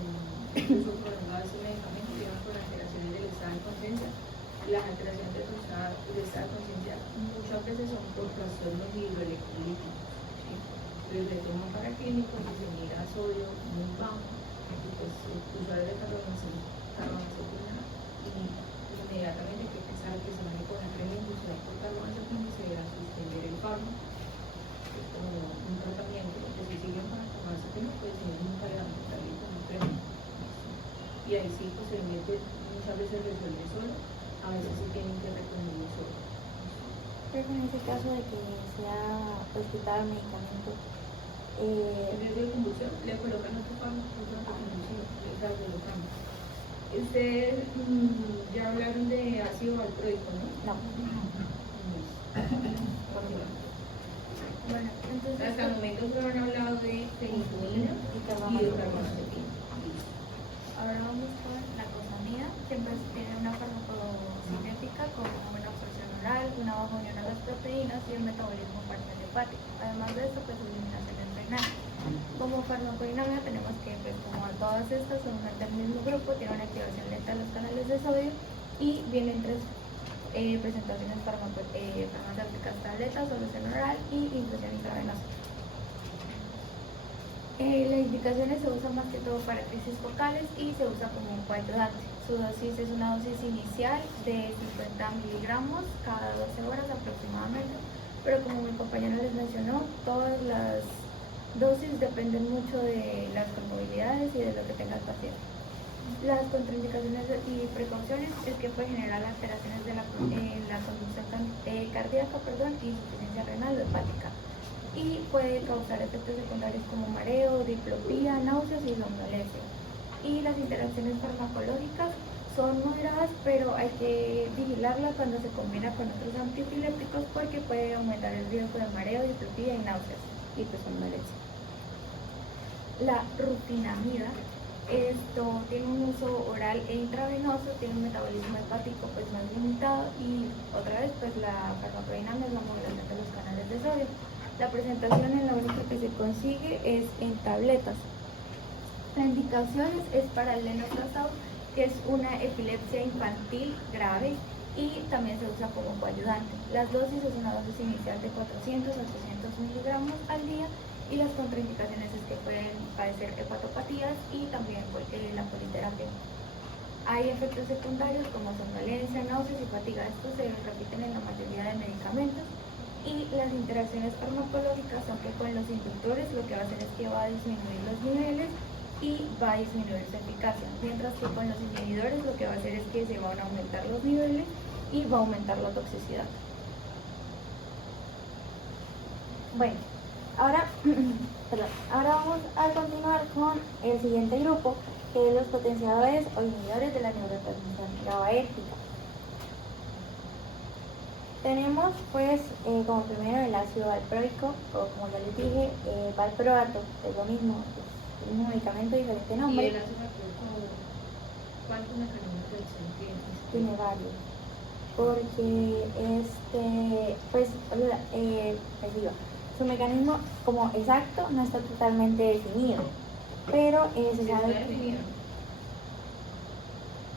uso prolongado de este medicamento, llegan con alteraciones del estado de conciencia. Las alteraciones del estado de conciencia muchas veces son por trastornos hidroelectrolíticos. ¿Sí? Entonces le toman paraquímicos y se mira sodio muy bajo, y pues el usuario de carbamazepina y inmediatamente hay que pensar que se maneja con la crema industrial por carbamazepina y se debe suspender el fármaco. Es como un tratamiento, porque si siguen con la carbamazepina, pues nunca le van a quitar el crema. Y ahí sí, posiblemente muchas veces resuelve solo, a veces sí tienen que reponerlo solo. Pero en ese caso de que sea pues quitado el medicamento, Desde la convulsión le colocan otro fármaco, otro anticonvulsivo, le colocan. Ustedes ya hablaron de ácido valproico, ¿no? no. Bueno, entonces Hasta el momento solo han hablado de fenitoína y de carbamazepina. ahora vamos con la cosamida, que pues tiene una farmacocinética con una absorción oral, una baja unión a las proteínas y un metabolismo parcial hepático. Además de esto, pues eliminación renal. Como farmacodinámica tenemos que, pues como todas estas son del mismo grupo, tiene una activación lenta de los canales de sodio y vienen tres presentaciones farmacéuticas: tabletas, solución oral y infusión intravenosa. Las indicaciones se usan más que todo para crisis focales y se usa como un coayudante. Su dosis es una dosis inicial de 50 miligramos cada 12 horas aproximadamente, pero como mi compañero les mencionó, todas las dosis dependen mucho de las comorbilidades y de lo que tenga el paciente. Las contraindicaciones y precauciones es que puede generar alteraciones de la conducción cardíaca y insuficiencia renal o hepática, y puede causar efectos secundarios como mareo, diplopía, náuseas y somnolencia. Y las interacciones farmacológicas son muy graves, pero hay que vigilarla cuando se combina con otros antiepilépticos porque puede aumentar el riesgo de mareo, diplopía y náuseas y pues somnolencia. La rutinamida tiene un uso oral e intravenoso, tiene un metabolismo hepático pues más limitado y otra vez pues la farmacodinámica es la modulación de los canales de sodio. La presentación en la única que se consigue es en tabletas. La indicación es para el lenotazol, que es una epilepsia infantil grave y también se usa como coayudante. Las dosis es una dosis inicial de 400 a 800 miligramos al día y las contraindicaciones es que pueden padecer hepatopatías y también la politerapia. Hay efectos secundarios como somnolencia, náuseas y fatiga. Estos se repiten en la mayoría de medicamentos. Y las interacciones farmacológicas son que con los inductores lo que va a hacer es que va a disminuir los niveles y va a disminuir su eficacia, mientras que con los inhibidores lo que va a hacer es que se van a aumentar los niveles y va a aumentar la toxicidad. Bueno, ahora vamos a continuar con el siguiente grupo, que es los potenciadores o inhibidores de la neurotransmisión GABAérgica. Tenemos pues como primero el ácido valproico, o como ya les dije, valproato, es lo mismo, es el mismo medicamento, diferente nombre. ¿Y el ácido valproico cuántos mecanismos de acción tiene? Tiene varios, porque pues digo, su mecanismo como exacto no está totalmente definido, pero se sabe que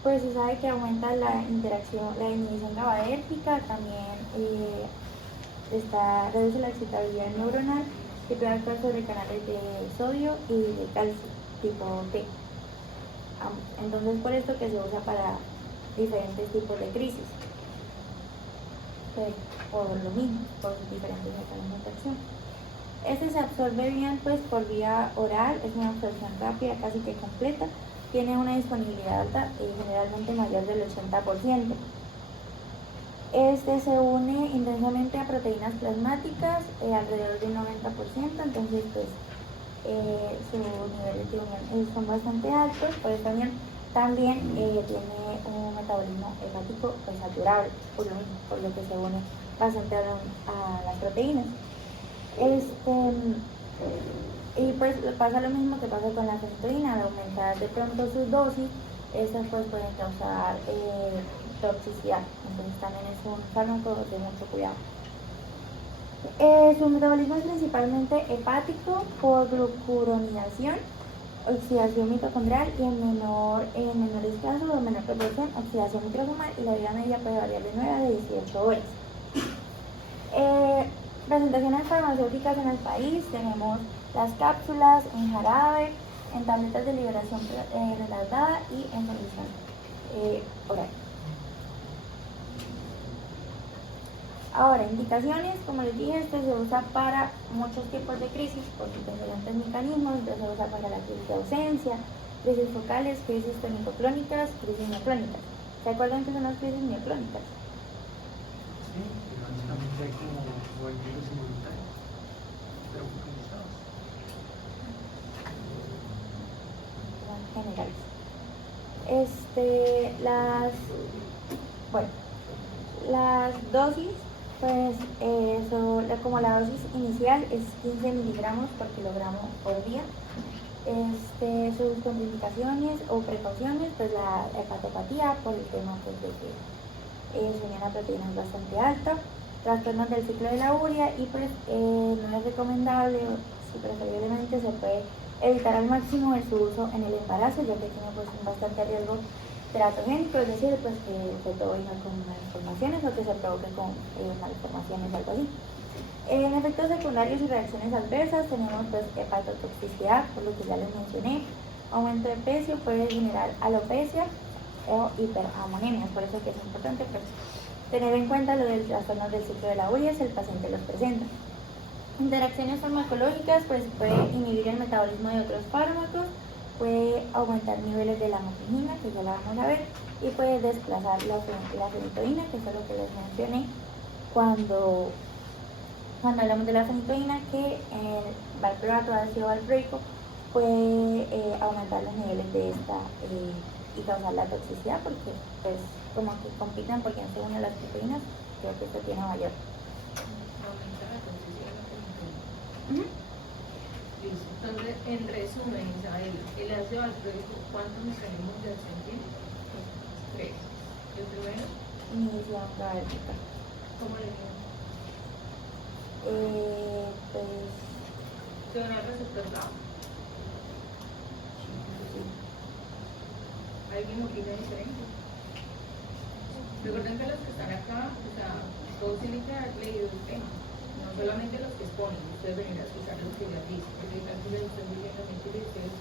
pues se sabe que aumenta la inhibición GABAérgica, también reduce la excitabilidad neuronal y puede actuar sobre canales de sodio y de calcio tipo T. Entonces por esto que se usa para diferentes tipos de crisis, pues, por lo mismo, por sus diferentes mecanismos de acción. Este se absorbe bien pues por vía oral, es una absorción rápida, casi que completa, tiene una disponibilidad alta y generalmente mayor del 80%. Este se une intensamente a proteínas plasmáticas, alrededor del 90%, entonces pues sus niveles de unión son bastante altos, pues también tiene un metabolismo hepático pues saturable, por lo que se une bastante a las proteínas. Y pues pasa lo mismo que pasa con la fenitoína, al aumentar de pronto sus dosis, estas pues pueden causar toxicidad, entonces también es un fármaco de mucho cuidado. Su metabolismo es principalmente hepático por glucuronidación, oxidación mitocondrial y en menores casos o en menor proporción oxidación microsomal, y la vida media puede variar de 9 a 18 horas. Presentaciones farmacéuticas en el país: tenemos las cápsulas, en jarabe, en tabletas de liberación retardada y en solución oral. Ahora, indicaciones, como les dije, este se usa para muchos tipos de crisis por sus diferentes mecanismos. Entonces se usa para la crisis de ausencia, crisis focales, crisis tónico-clónicas, crisis mioclónicas. ¿Se acuerdan qué son las crisis mioclónicas? Sí, básicamente hay como movimientos simultáneos, pero focalizados. Generales. Las dosis, pues como la dosis inicial es 15 miligramos por kilogramo por día. Sus contraindicaciones o precauciones, pues la hepatopatía por el tema pues, de que su unión a proteína es bastante alta, trastornos del ciclo de la urea, y pues no es recomendable, si preferiblemente se puede evitar al máximo su uso en el embarazo, ya que tiene pues un bastante riesgo teratogénico, es decir, pues que todo venga con malformaciones o que se provoque con malformaciones o algo así. En efectos secundarios y reacciones adversas tenemos pues hepatotoxicidad, por lo que ya les mencioné, aumento de peso, puede generar alopecia o hiperamonemia, por eso que es importante pues tener en cuenta lo del trastorno del ciclo de la urea si el paciente los presenta. Interacciones farmacológicas, pues puede inhibir el metabolismo de otros fármacos, puede aumentar niveles de la motrigina, que ya la vamos a ver, y puede desplazar la fenitoína, que es lo que les mencioné cuando hablamos de la fenitoína, que el valproato, ácido valproico, puede aumentar los niveles de esta y causar la toxicidad, porque pues como que compiten por quién se une a las proteínas, creo que esto tiene mayor. Aumenta la toxicidad de la fenitoína. Listo. Entonces, en resumen, Isabel, el ácido valproico, ¿cuántos mecanismos de acción tiene? 3. El primero, Inhibición GABAérgica. ¿cómo le digo? Pues Tiene el receptor GABA. ¿Alguien opina diferente? Recuerden que los que están acá, o sea, todos tienen que haber leído el tema, no solamente los que exponen, ustedes venir a escuchar los que ya dicen, porque tal vez ustedes dicen la mente de ustedes.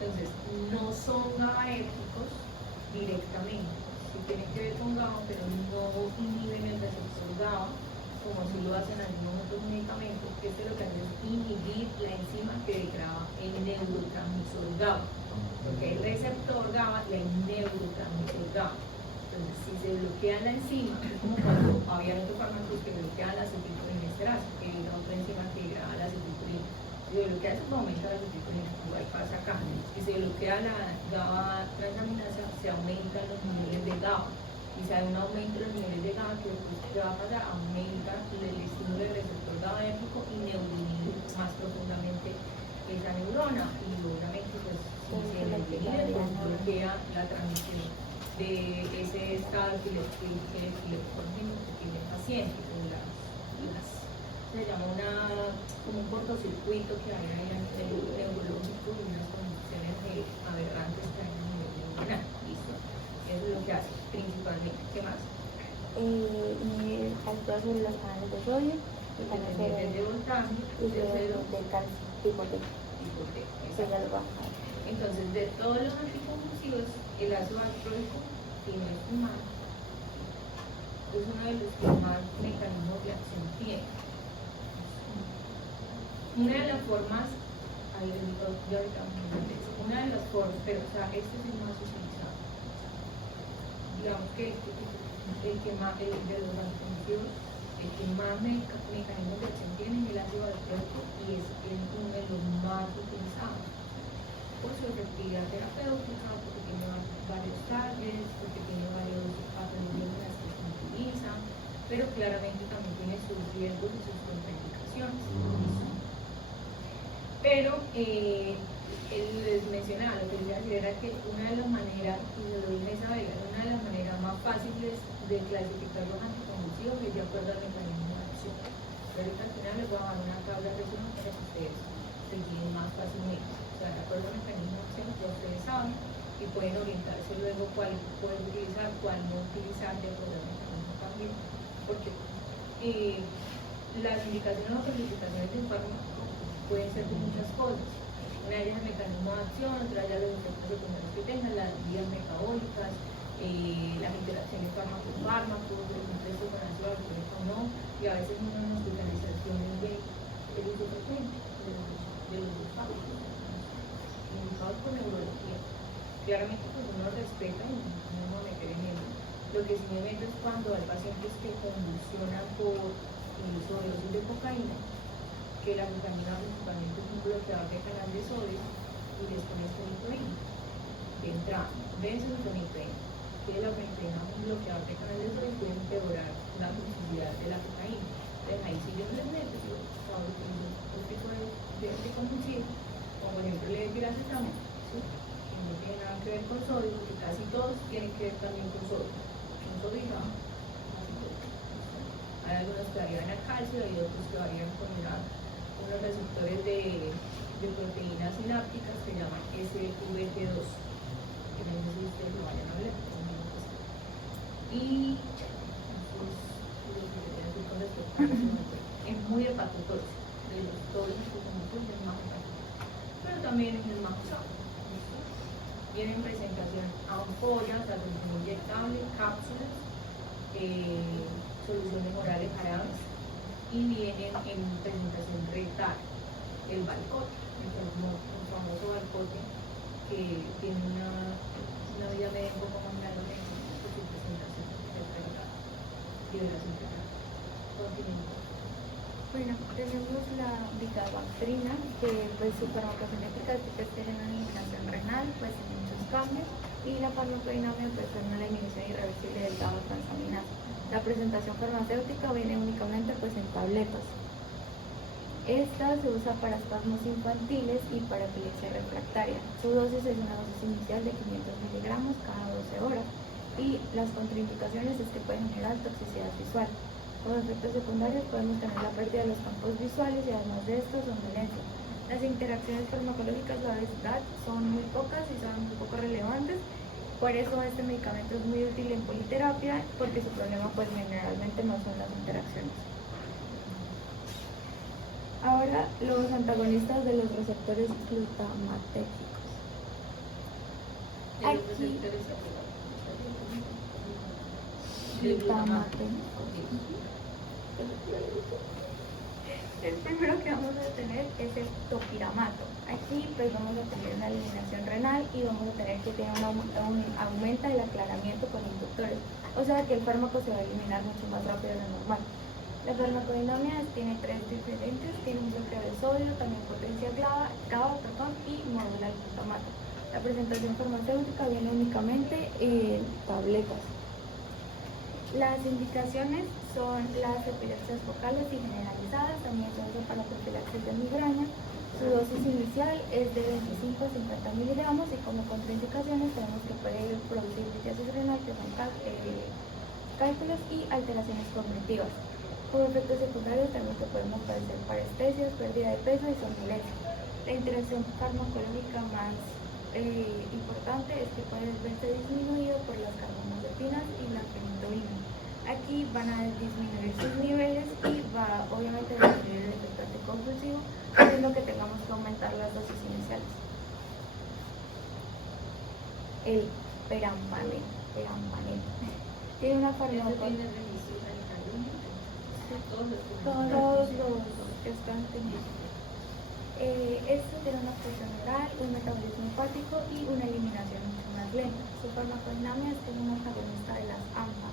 Entonces, no son GABAérgicos directamente, sí tienen que ver con GABA, pero no inhiben el receptor GABA, como si lo hacen algunos otros medicamentos, que lo que hace es inhibir la enzima que degrada el neurotransmisor GABA, porque el receptor GABA y el neurotransmisor GABA. Entonces, si se bloquea la enzima, es como cuando había otros fármacos que bloquean la acetilcolinesterasa, que era otra enzima que degrada la acetilcolina. Si se bloquea eso, aumenta la acetilcolina, igual pasa acá. Si se bloquea la GABA transaminasa, se aumentan los niveles de GABA. Y si hay un aumento de los niveles de GABA, ¿qué va a pasar? Aumenta el estímulo del receptor GABAérgico y neuroinhibe más profundamente esa neurona. Y obviamente, pues, si se neuroinhibe, pues bloquea la transmisión de ese estado que le tiene el paciente, se llama como un cortocircuito que hay ahí a nivel neurológico y unas condiciones aberrantes que hay a nivel neuronal. Listo. Eso es lo que hace principalmente. ¿Qué más? Actúa sobre los canales de sodio y también de voltaje y del calcio, tipo T. Eso ya lo vamos a ver. Entonces, de todos los anticonvulsivos, el ácido valproico, si no es humano, es uno de los que más mecanismos de acción tiene. Una de las formas, ahí ya ahorita vamos a hablar de eso. Una de las formas, pero o sea, este es el más utilizado. Digamos que el que más, el de los anticonvulsivos, el que más mecanismos de acción tiene es el ácido valproico y es uno de los más utilizados por su efectividad terapéutica, porque tiene varios targets, porque tiene varios patologías en las que se utiliza, pero claramente también tiene sus riesgos y sus contraindicaciones. Pero les mencionaba, lo que les iba a decir era que una de las maneras, y lo dije a Isabela, una de las maneras más fáciles de clasificar los anticonvulsivos es de acuerdo al mecanismo de acción. Pero al final les voy a dar una tabla de resumen para que ustedes se guíen más fácilmente. O sea, de acuerdo al mecanismo de acción, ya ustedes saben y pueden orientarse luego cuál pueden utilizar, cuál no utilizar de acuerdo al mecanismo también. Porque las indicaciones o clasificaciones de un fármaco pueden ser de muchas cosas. Una de ellas es el mecanismo de acción, otra de ellas los efectos secundarios que tengan, las vías metabólicas, las interacciones fármaco-fármaco, los efectos con ácido valproico o no, y a veces unas hospitalizaciones del uso frecuente de los dos fármacos, indicados por neurología. Claramente pues uno respeta y no me voy a meter en eso. Lo que sí me meto es cuando hay pacientes que convulsionan por sobredosis de cocaína, que la cocaína principalmente es un bloqueador de canal de sodio y les pones fenitoína de entrada, benzodiazepina, que la fenitoína es un bloqueador de canal de sodio y puede empeorar la toxicidad de la cocaína. Entonces ahí sí yo les meto, yo utilizo un tipo de convulsivo, como por ejemplo el diracetamol, ¿sí? Que no tiene nada que ver con sodio, porque casi todos tienen que ver también con sodio, con sodio y bajo, casi todos. Hay algunos que varían al calcio y otros que varían con unos receptores de proteínas sinápticas que se llaman SVT2, que no sé si ustedes lo vayan a ver. Y es muy hepatotóxico, de todos los que es más hepatotóxico, pero también es el más usado. Viene en presentación ampollas, solución inyectable, cápsulas, soluciones orales jarabes, y vienen en presentación rectal el Valcote, el famoso Valcote, que tiene una vida media un poco más larga que su presentación rectal, liberación rectal. Continúo. Bueno, tenemos la bicarbactrina, que pues su farmacocinética es que tiene una eliminación renal, pues sin muchos cambios, y la farmacodinomia pues es una eliminación irreversible del GABA transaminasa. La presentación farmacéutica viene únicamente pues en tabletas. Esta se usa para espasmos infantiles y para epilepsia refractaria. Su dosis es una dosis inicial de 500 miligramos cada 12 horas y las contraindicaciones es que pueden generar toxicidad visual. Como efectos secundarios podemos tener la pérdida de los campos visuales y además de esto somnolencia. Las interacciones farmacológicas, la verdad, son muy pocas y son muy poco relevantes. Por eso este medicamento es muy útil en politerapia, porque su problema pues generalmente no son las interacciones. Ahora, los antagonistas de los receptores glutamatérgicos. Aquí, glutamatérgicos. El primero que vamos a tener es el topiramato. Aquí pues vamos a tener una eliminación renal y vamos a tener que tener aumenta el aclaramiento con inductores. O sea que el fármaco se va a eliminar mucho más rápido de lo normal. La farmacodinomia tiene tres diferentes, tiene un bloqueo de sodio, también potencia GABA, y modula el glutamato. La presentación farmacéutica viene únicamente en tabletas. Las indicaciones son las epilepsias focales y generalizadas, también se usa para profilaxis de migraña. Su dosis inicial es de 25 a 50 miligramos y como contraindicaciones tenemos que puede producir litiasis renal, que son cálculos y alteraciones cognitivas. Como efectos secundarios tenemos que podemos padecer parestesias, pérdida de peso y somnolencia. La interacción farmacológica más importante es que puede verse disminuido por las carbamazepina y la fenitoína. Aquí van a disminuir sus niveles y va obviamente a disminuir el efecto anticonvulsivo, haciendo que tengamos que aumentar las dosis iniciales. El perampanel tiene una farmacología. Todos los que están teniendo. Esto tiene una absorción oral, un metabolismo hepático y una eliminación mucho más lenta. Su farmacodinámica es como un antagonista de las AMPA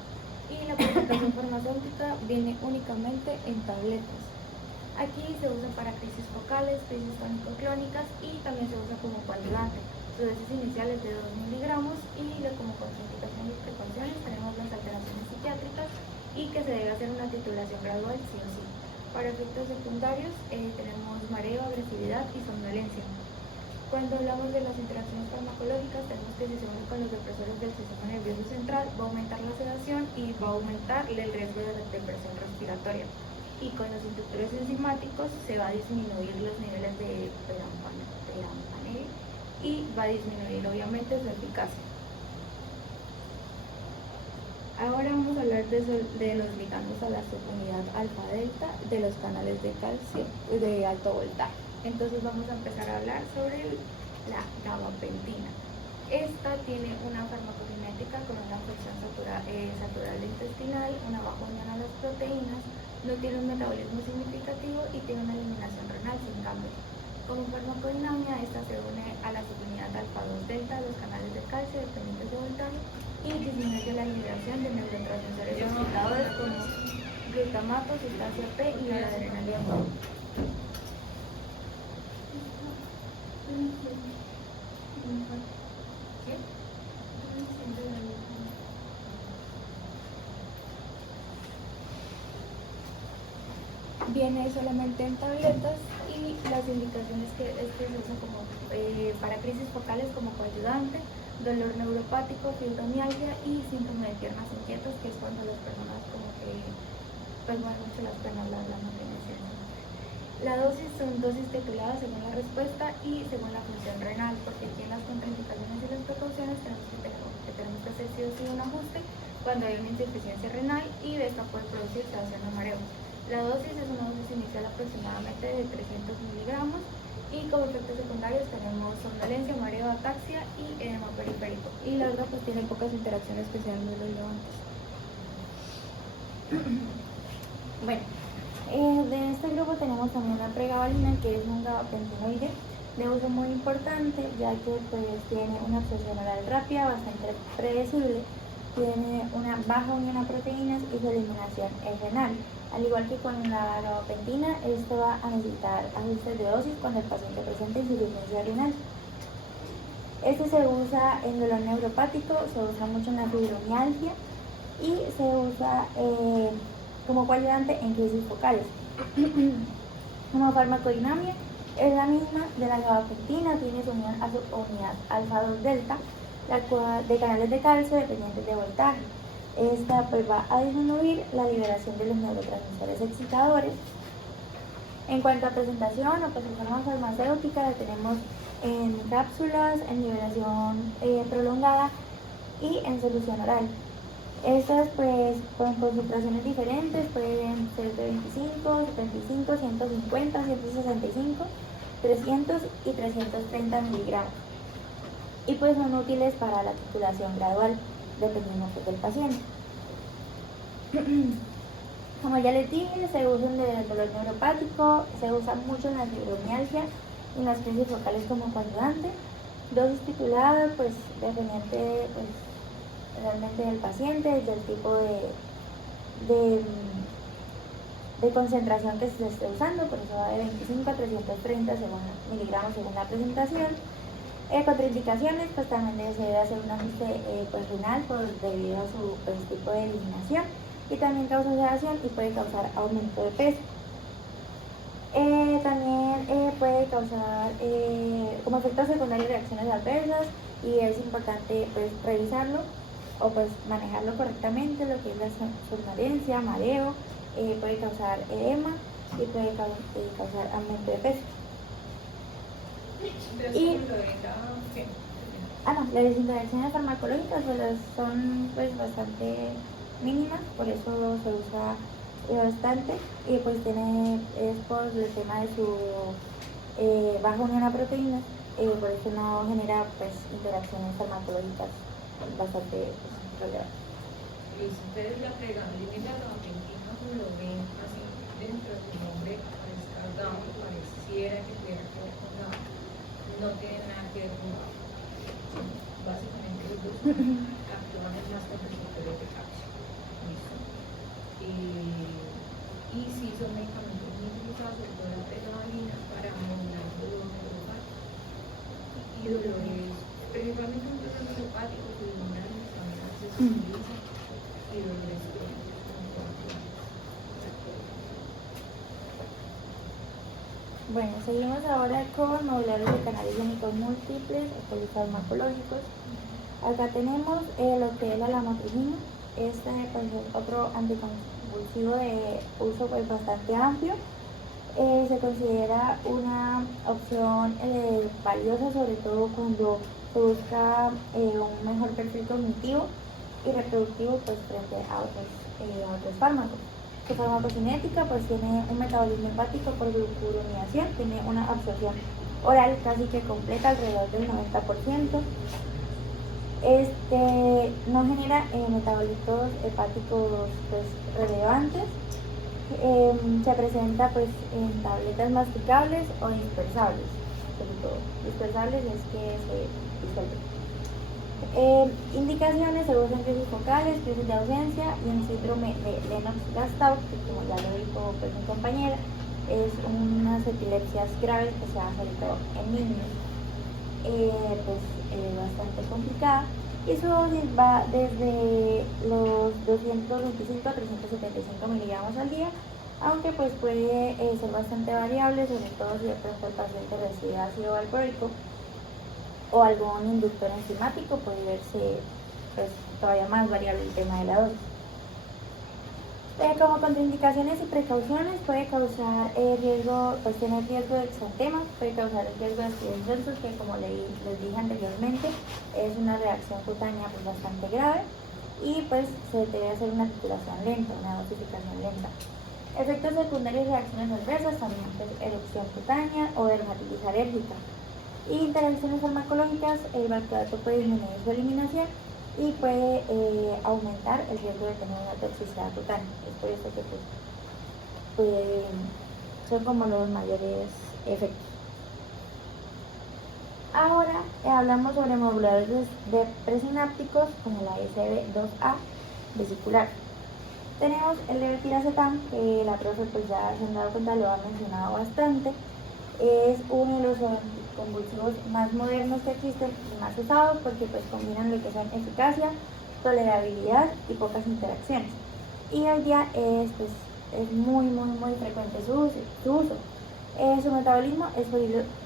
y la presentación farmacéutica viene únicamente en tabletas. Aquí se usa para crisis focales, crisis tónico-clónicas y también se usa como coadyuvante. Su dosis inicial es de 2 miligramos y como contraindicaciones y precauciones tenemos las alteraciones psiquiátricas y que se debe hacer una titulación gradual sí o sí. Para efectos secundarios tenemos mareo, agresividad y somnolencia. Cuando hablamos de las interacciones farmacológicas tenemos que si se une con los depresores del sistema nervioso central va a aumentar la sedación y va a aumentar el riesgo de depresión respiratoria. Y con los inductores enzimáticos se va a disminuir los niveles de perampanel y va a disminuir obviamente su eficacia. Ahora vamos a hablar de los ligandos a la subunidad alfa-delta de los canales de calcio de alto voltaje. Entonces vamos a empezar a hablar sobre la gabapentina. Esta tiene una farmacocinética con una función satural intestinal, una baja unión a las proteínas, no tiene un metabolismo significativo y tiene una eliminación renal sin cambio. Como farmacodinámica, esta se une a la subunidad alfa-2-delta de los canales de calcio dependientes de voltaje y disminuye la liberación de neurotransmisores excitadores como glutamato, sustancia P y la adrenalina. Viene solamente en tabletas y las indicaciones que se usan como para crisis focales como coadyuvante, dolor neuropático, fibromialgia y síndrome de piernas inquietas, que es cuando las personas como que pues mueven mucho las piernas, la mantención. La dosis son dosis tituladas según la respuesta y según la función renal, porque aquí en las contraindicaciones y las precauciones tenemos que hacer sí o sí un ajuste cuando hay una insuficiencia renal y esta puede producir sedación o mareo. La dosis es una dosis inicial aproximadamente de 300 miligramos y como efectos secundarios tenemos somnolencia, mareo, ataxia y edema periférico. Y la verdad pues tiene pocas interacciones que sean muy relevantes. Bueno, de este grupo tenemos también la pregabalina, que es un gabapentinoide de uso muy importante, ya que pues tiene una absorción oral rápida, bastante predecible, tiene una baja unión a proteínas y su eliminación es renal. Al igual que con la gabapentina, esto va a necesitar ajustes de dosis cuando el paciente presente insuficiencia renal. Este se usa en dolor neuropático, se usa mucho en la fibromialgia y se usa como coadyuvante en crisis focales. Como farmacodinámica es la misma de la gabapentina, tiene su unión a su unidad alfa-2-delta, la cual de canales de calcio dependientes de voltaje. Esta pues va a disminuir la liberación de los neurotransmisores excitadores. En cuanto a presentación o pues en forma farmacéutica, la tenemos en cápsulas, en liberación prolongada y en solución oral. Estas pues con concentraciones diferentes pueden ser de 25, 75, 150, 165, 300 y 330 miligramos. Y pues son útiles para la titulación gradual, dependiendo pues, del paciente. Como ya les dije, se usa en el dolor neuropático, se usa mucho en la fibromialgia y en las crisis focales como coadyuvante. Dosis titulada, pues dependiente pues, realmente del paciente, del tipo de concentración que se esté usando, por eso va de 25 a 330 miligramos según la presentación. Contraindicaciones, pues también se debe hacer un ajuste pues, renal debido a su pues, tipo de eliminación y también causa sedación y puede causar aumento de peso. También puede causar como efectos secundarios reacciones adversas y es importante pues, revisarlo o pues manejarlo correctamente, lo que es la somnolencia, mareo, puede causar edema y puede causar aumento de peso. Y las interacciones farmacológicas pues, son pues bastante mínimas, por eso se usa bastante y pues es por el tema de su baja unión a proteínas, por eso no genera pues interacciones farmacológicas bastante relevantes. Ustedes la pregabalina y la gabapentina, como lo ven así dentro de su nombre, pues GAMA pareciera que tuviera que ver con GAMA, no tiene nada que ver con GAMA. Básicamente los dos actúan más con receptores de calcio. ¿Listo? Y sí son medicamentos muy utilizados, sobre todo la pregabalina, para modular dolor neuropático y dolores, principalmente un dolor neuropático, pulmonares, también a veces se utiliza, y dolores crónicos como coágulos. Bueno, seguimos ahora con moduladores de canales iónicos múltiples o polifarmacológicos. Acá tenemos lo que es la lamotrigina. Este pues, es otro anticonvulsivo de uso pues, bastante amplio. Se considera una opción valiosa, sobre todo cuando se busca un mejor perfil cognitivo y reproductivo pues, frente a otros fármacos. Su farmacocinética pues, tiene un metabolismo hepático por glucuronidación, tiene una absorción oral casi que completa, alrededor del 90%. No genera metabolitos hepáticos pues, relevantes. Se presenta pues, en tabletas masticables o dispersables, sobre todo. Dispersables es que se disuelve. Indicaciones: se usa en crisis focales, crisis de ausencia y en síndrome de Lennox-Gastaut, que como ya lo dijo pues, mi compañera, es unas epilepsias graves que se dan sobre todo en niños. Bastante complicada, y su dosis va desde los 225 a 375 miligramos al día, aunque pues puede ser bastante variable, sobre todo si de pronto el paciente recibe ácido valproico o algún inductor enzimático, puede verse pues, todavía más variable el tema de la dosis. Como contraindicaciones y precauciones, puede causar riesgo, pues tener riesgo de exantema, puede causar el riesgo de accidentes, que como les dije anteriormente, es una reacción cutánea pues, bastante grave, y pues se debe hacer una titulación lenta, una dosificación lenta. Efectos secundarios y reacciones adversas, también pues, erupción cutánea o dermatitis alérgica. Y interacciones farmacológicas, el valproato puede disminuir su eliminación y puede aumentar el riesgo de tener una toxicidad cutánea. Es por eso que son como los mayores efectos. Ahora hablamos sobre moduladores de presinápticos como la SV2A vesicular. Tenemos el levetiracetam, que la profe pues ya se han dado cuenta, lo ha mencionado bastante. Es uno de los anticonvulsivos más modernos que existen y más usados, porque pues combinan lo que son eficacia, tolerabilidad y pocas interacciones. Y hoy día es muy frecuente su uso. Su metabolismo es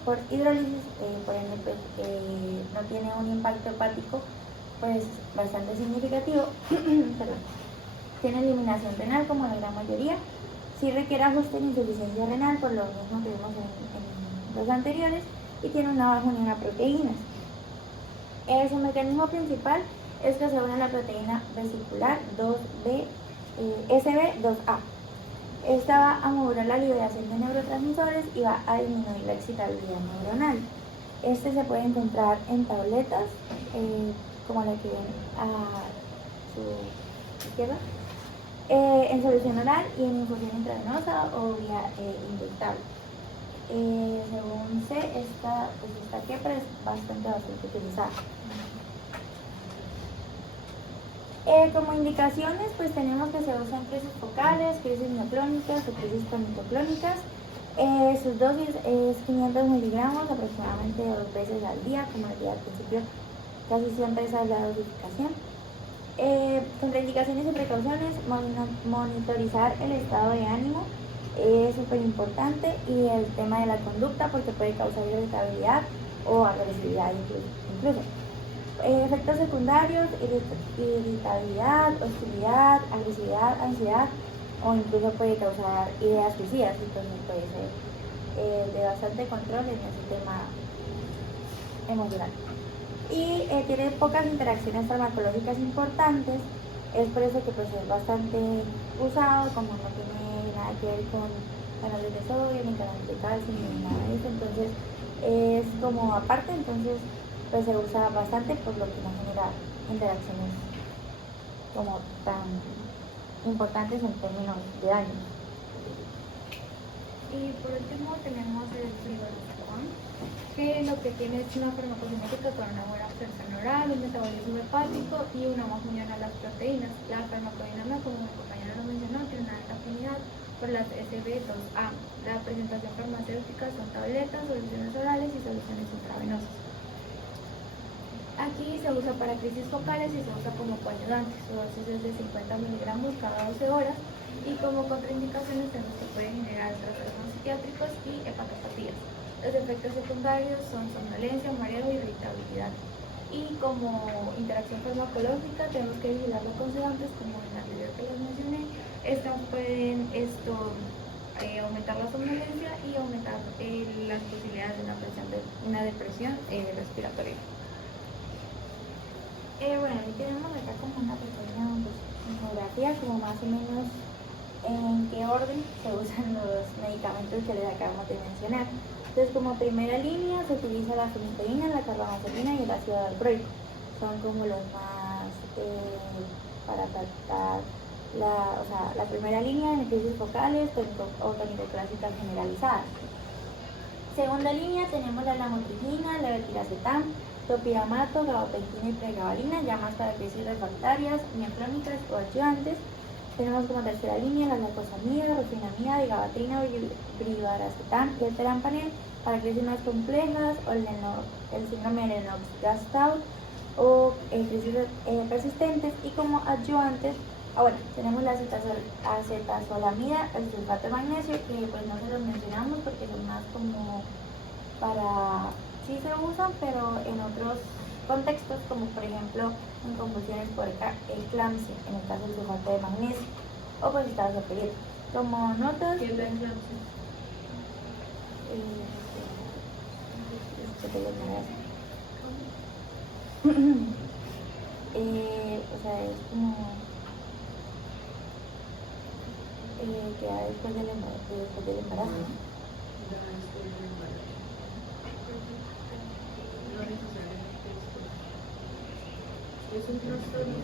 por hidrólisis, por ende pues, no tiene un impacto hepático pues bastante significativo. Tiene eliminación renal como la gran mayoría. Sí requiere ajuste en insuficiencia renal, por lo mismo que vimos en los anteriores, y tiene una baja unión a proteínas. Su mecanismo principal es que se une a la proteína vesicular SV2A. Esta va a modular la liberación de neurotransmisores y va a disminuir la excitabilidad neuronal. Se puede encontrar en tabletas, como la que ven a su izquierda, en solución oral y en infusión intravenosa o vía inyectable. Según sé, esta quepra es bastante utilizada. Como indicaciones, pues tenemos que se usan crisis focales, crisis neoclónicas o crisis tónico-clónicas. Sus dosis es 500 miligramos aproximadamente 2 veces al día, como decía al principio, casi siempre esa es la dosificación. Contraindicaciones y precauciones: monitorizar el estado de ánimo es súper importante, y el tema de la conducta, porque puede causar irritabilidad o agresividad incluso. Efectos secundarios: irritabilidad, hostilidad, agresividad, ansiedad, o incluso puede causar ideas suicidas, entonces puede ser de bastante control en ese tema emocional. Y tiene pocas interacciones farmacológicas importantes, es por eso que pues, es bastante usado, como no tiene nada que ver con canales de sodio, ni canales de calcio, ni nada de eso, entonces es como aparte, entonces pues se usa bastante, por lo que no genera interacciones como tan importantes en términos de daño. Y por último tenemos el Rivaroxaban, que lo que tiene es una farmacocinética con una buena absorción oral, un metabolismo hepático y una más unión a las proteínas. La farmacodinámica, como mi compañera lo mencionó, tiene una alta afinidad por las SB2A. La presentación farmacéutica son tabletas, soluciones orales y soluciones intravenosas. Aquí se usa para crisis focales y se usa como coayudante. Su dosis es de 50 miligramos cada 12 horas y como contraindicaciones tenemos que puede generar trastornos psiquiátricos y hepatopatías. Los efectos secundarios son somnolencia, mareo y irritabilidad. Y como interacción farmacológica tenemos que vigilarlo con sedantes, como en la anterior que les mencioné. Estas pueden aumentar la somnolencia y aumentar las posibilidades de una depresión respiratoria. Bueno, aquí tenemos acá como una pequeña infografía, como más o menos en qué orden se usan los medicamentos que les acabamos de mencionar. Entonces, como primera línea se utiliza la fenitoína, la carbamazepina y el ácido valproico. Son como los más para tratar la primera línea en crisis focales o tonicoclásicas generalizadas. Segunda línea tenemos la lamotrigina, la levetiracetam, topiramato, gabapentina y pregabalina, ya más para crisis refractarias, mioclónicas o ayudantes. Tenemos como tercera línea la glucosamida, rufinamida, gabatrina, brivaracetam y el terampanel para crisis más complejas o el síndrome de Lennox-Gastaut o crisis persistentes. Y como ayudantes, tenemos la acetazolamida, el sulfato de magnesio, que pues no se los mencionamos porque son más como para... sí se usan, pero en otros contextos, como por ejemplo en convulsiones por eclampsia, en el caso del sulfato de magnesio, o por estados de peligro. Como notas... ¿Qué es la eclampsia? Es como... que da después del embarazo. No necesariamente es un trastorno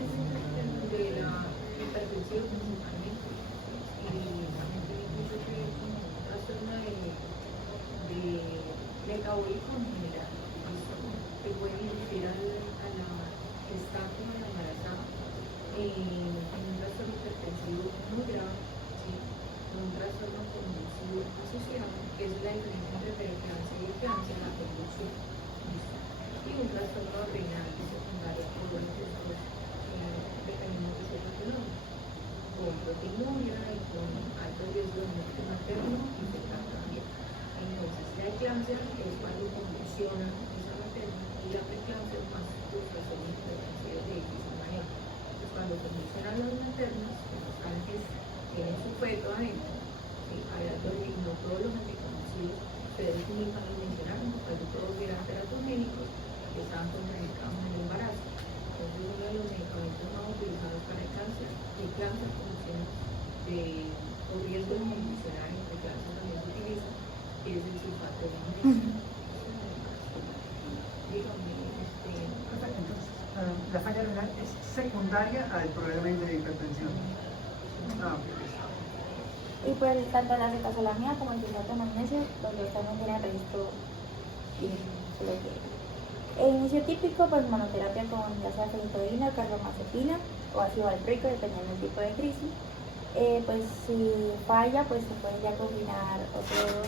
de la hipertensión principalmente y también tiene mucho que ver con un trastorno de metabólico en general. Que puede inducir a la gestante o a la embarazada en un trastorno hipertensivo muy grave, ¿sí? Un trastorno convulsivo asociado, que es la diferencia entre preeclampsia y eclampsia, la convulsión. Y un trastorno renal secundario por estos dependiendo de su patología, con proteinuria y con alto riesgo de muerte materno y fetal también. Entonces, la eclampsia es cuando convulsiona esa materna y la preeclampsia es más los trastornos hipertensivos de X manera. Entonces, cuando convulsionan las maternas, los ángeles tienen su feto adentro, hay alto riesgo, todos los anticonvulsivos, ustedes mismos lo mencionaron, porque todos eran teratogénicos, que estaban contraindicados en el embarazo. Entonces, uno de los medicamentos más utilizados para el cáncer y cáncer convulsiones o riesgo de convulsionar en el cáncer también se utiliza, que es el sulfato de magnesio. Dígame, Entonces, la falla renal es secundaria al problema de hipertensión. Y pues tanto la acetazolamida como el sulfato de magnesio, los dos también tienen registro el inicio típico, pues monoterapia con ya sea fenitoína, carbamazepina o ácido valproico, dependiendo del tipo de crisis. Pues si falla, pues se puede ya combinar otros,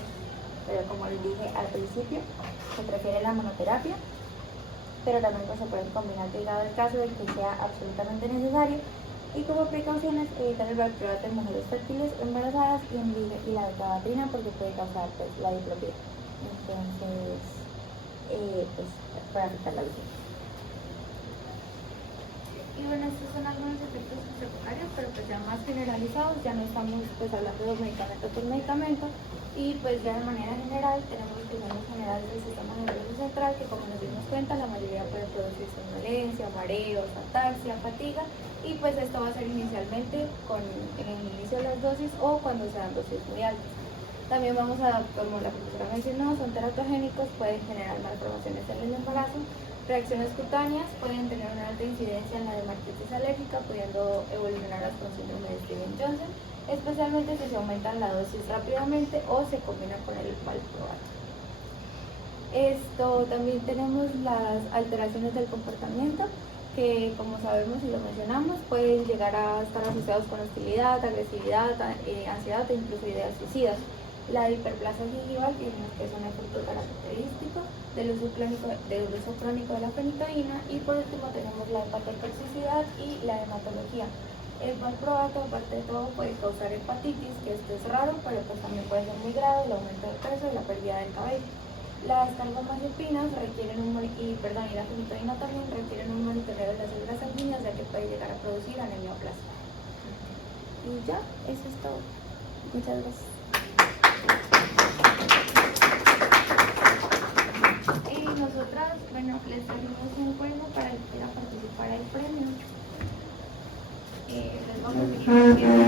pero como les dije al principio, se prefiere la monoterapia, pero también pues se pueden combinar llegado el caso de que sea absolutamente necesario. Y como precauciones, evitar el valproato en mujeres fértiles o embarazadas y la gabatrina porque puede causar pues la diplopía. Entonces, pues puede afectar la visión. Y bueno, estos son algunos efectos secundarios, pero pues ya más generalizados, ya no estamos pues hablando de medicamento por medicamento, y pues ya de manera general tenemos que son los generales del sistema nervioso central, que como nos dimos cuenta, la mayoría puede producir somnolencia, mareos, ataxia, fatiga, y pues esto va a ser inicialmente en el inicio de las dosis o cuando sean dosis muy altas. También vamos a, como la profesora mencionó, son teratogénicos, pueden generar malformaciones en el embarazo, Reacciones cutáneas pueden tener una alta incidencia en la dermatitis alérgica, pudiendo evolucionar con síndrome de Stevens-Johnson, especialmente si se aumentan la dosis rápidamente o se combina con el valproato. También tenemos las alteraciones del comportamiento, que como sabemos y lo mencionamos, pueden llegar a estar asociados con hostilidad, agresividad, ansiedad e incluso ideas suicidas. La hiperplasia gingival, que es un efecto característico del uso crónico de la fenitoína, y por último tenemos la hepatotoxicidad y la hematología. El valproato, aparte de todo, puede causar hepatitis, que esto es raro, pero pues también puede ser muy grave, el aumento de peso y la pérdida del cabello. Las carbamazepinas requieren y la fenitoína también requieren un monitoreo de las células sanguíneas, ya que puede llegar a producir anemia plasma. Y ya, eso es todo. Muchas gracias. Y nosotras, les trajimos un juego para el que quiera participar del premio. Les vamos a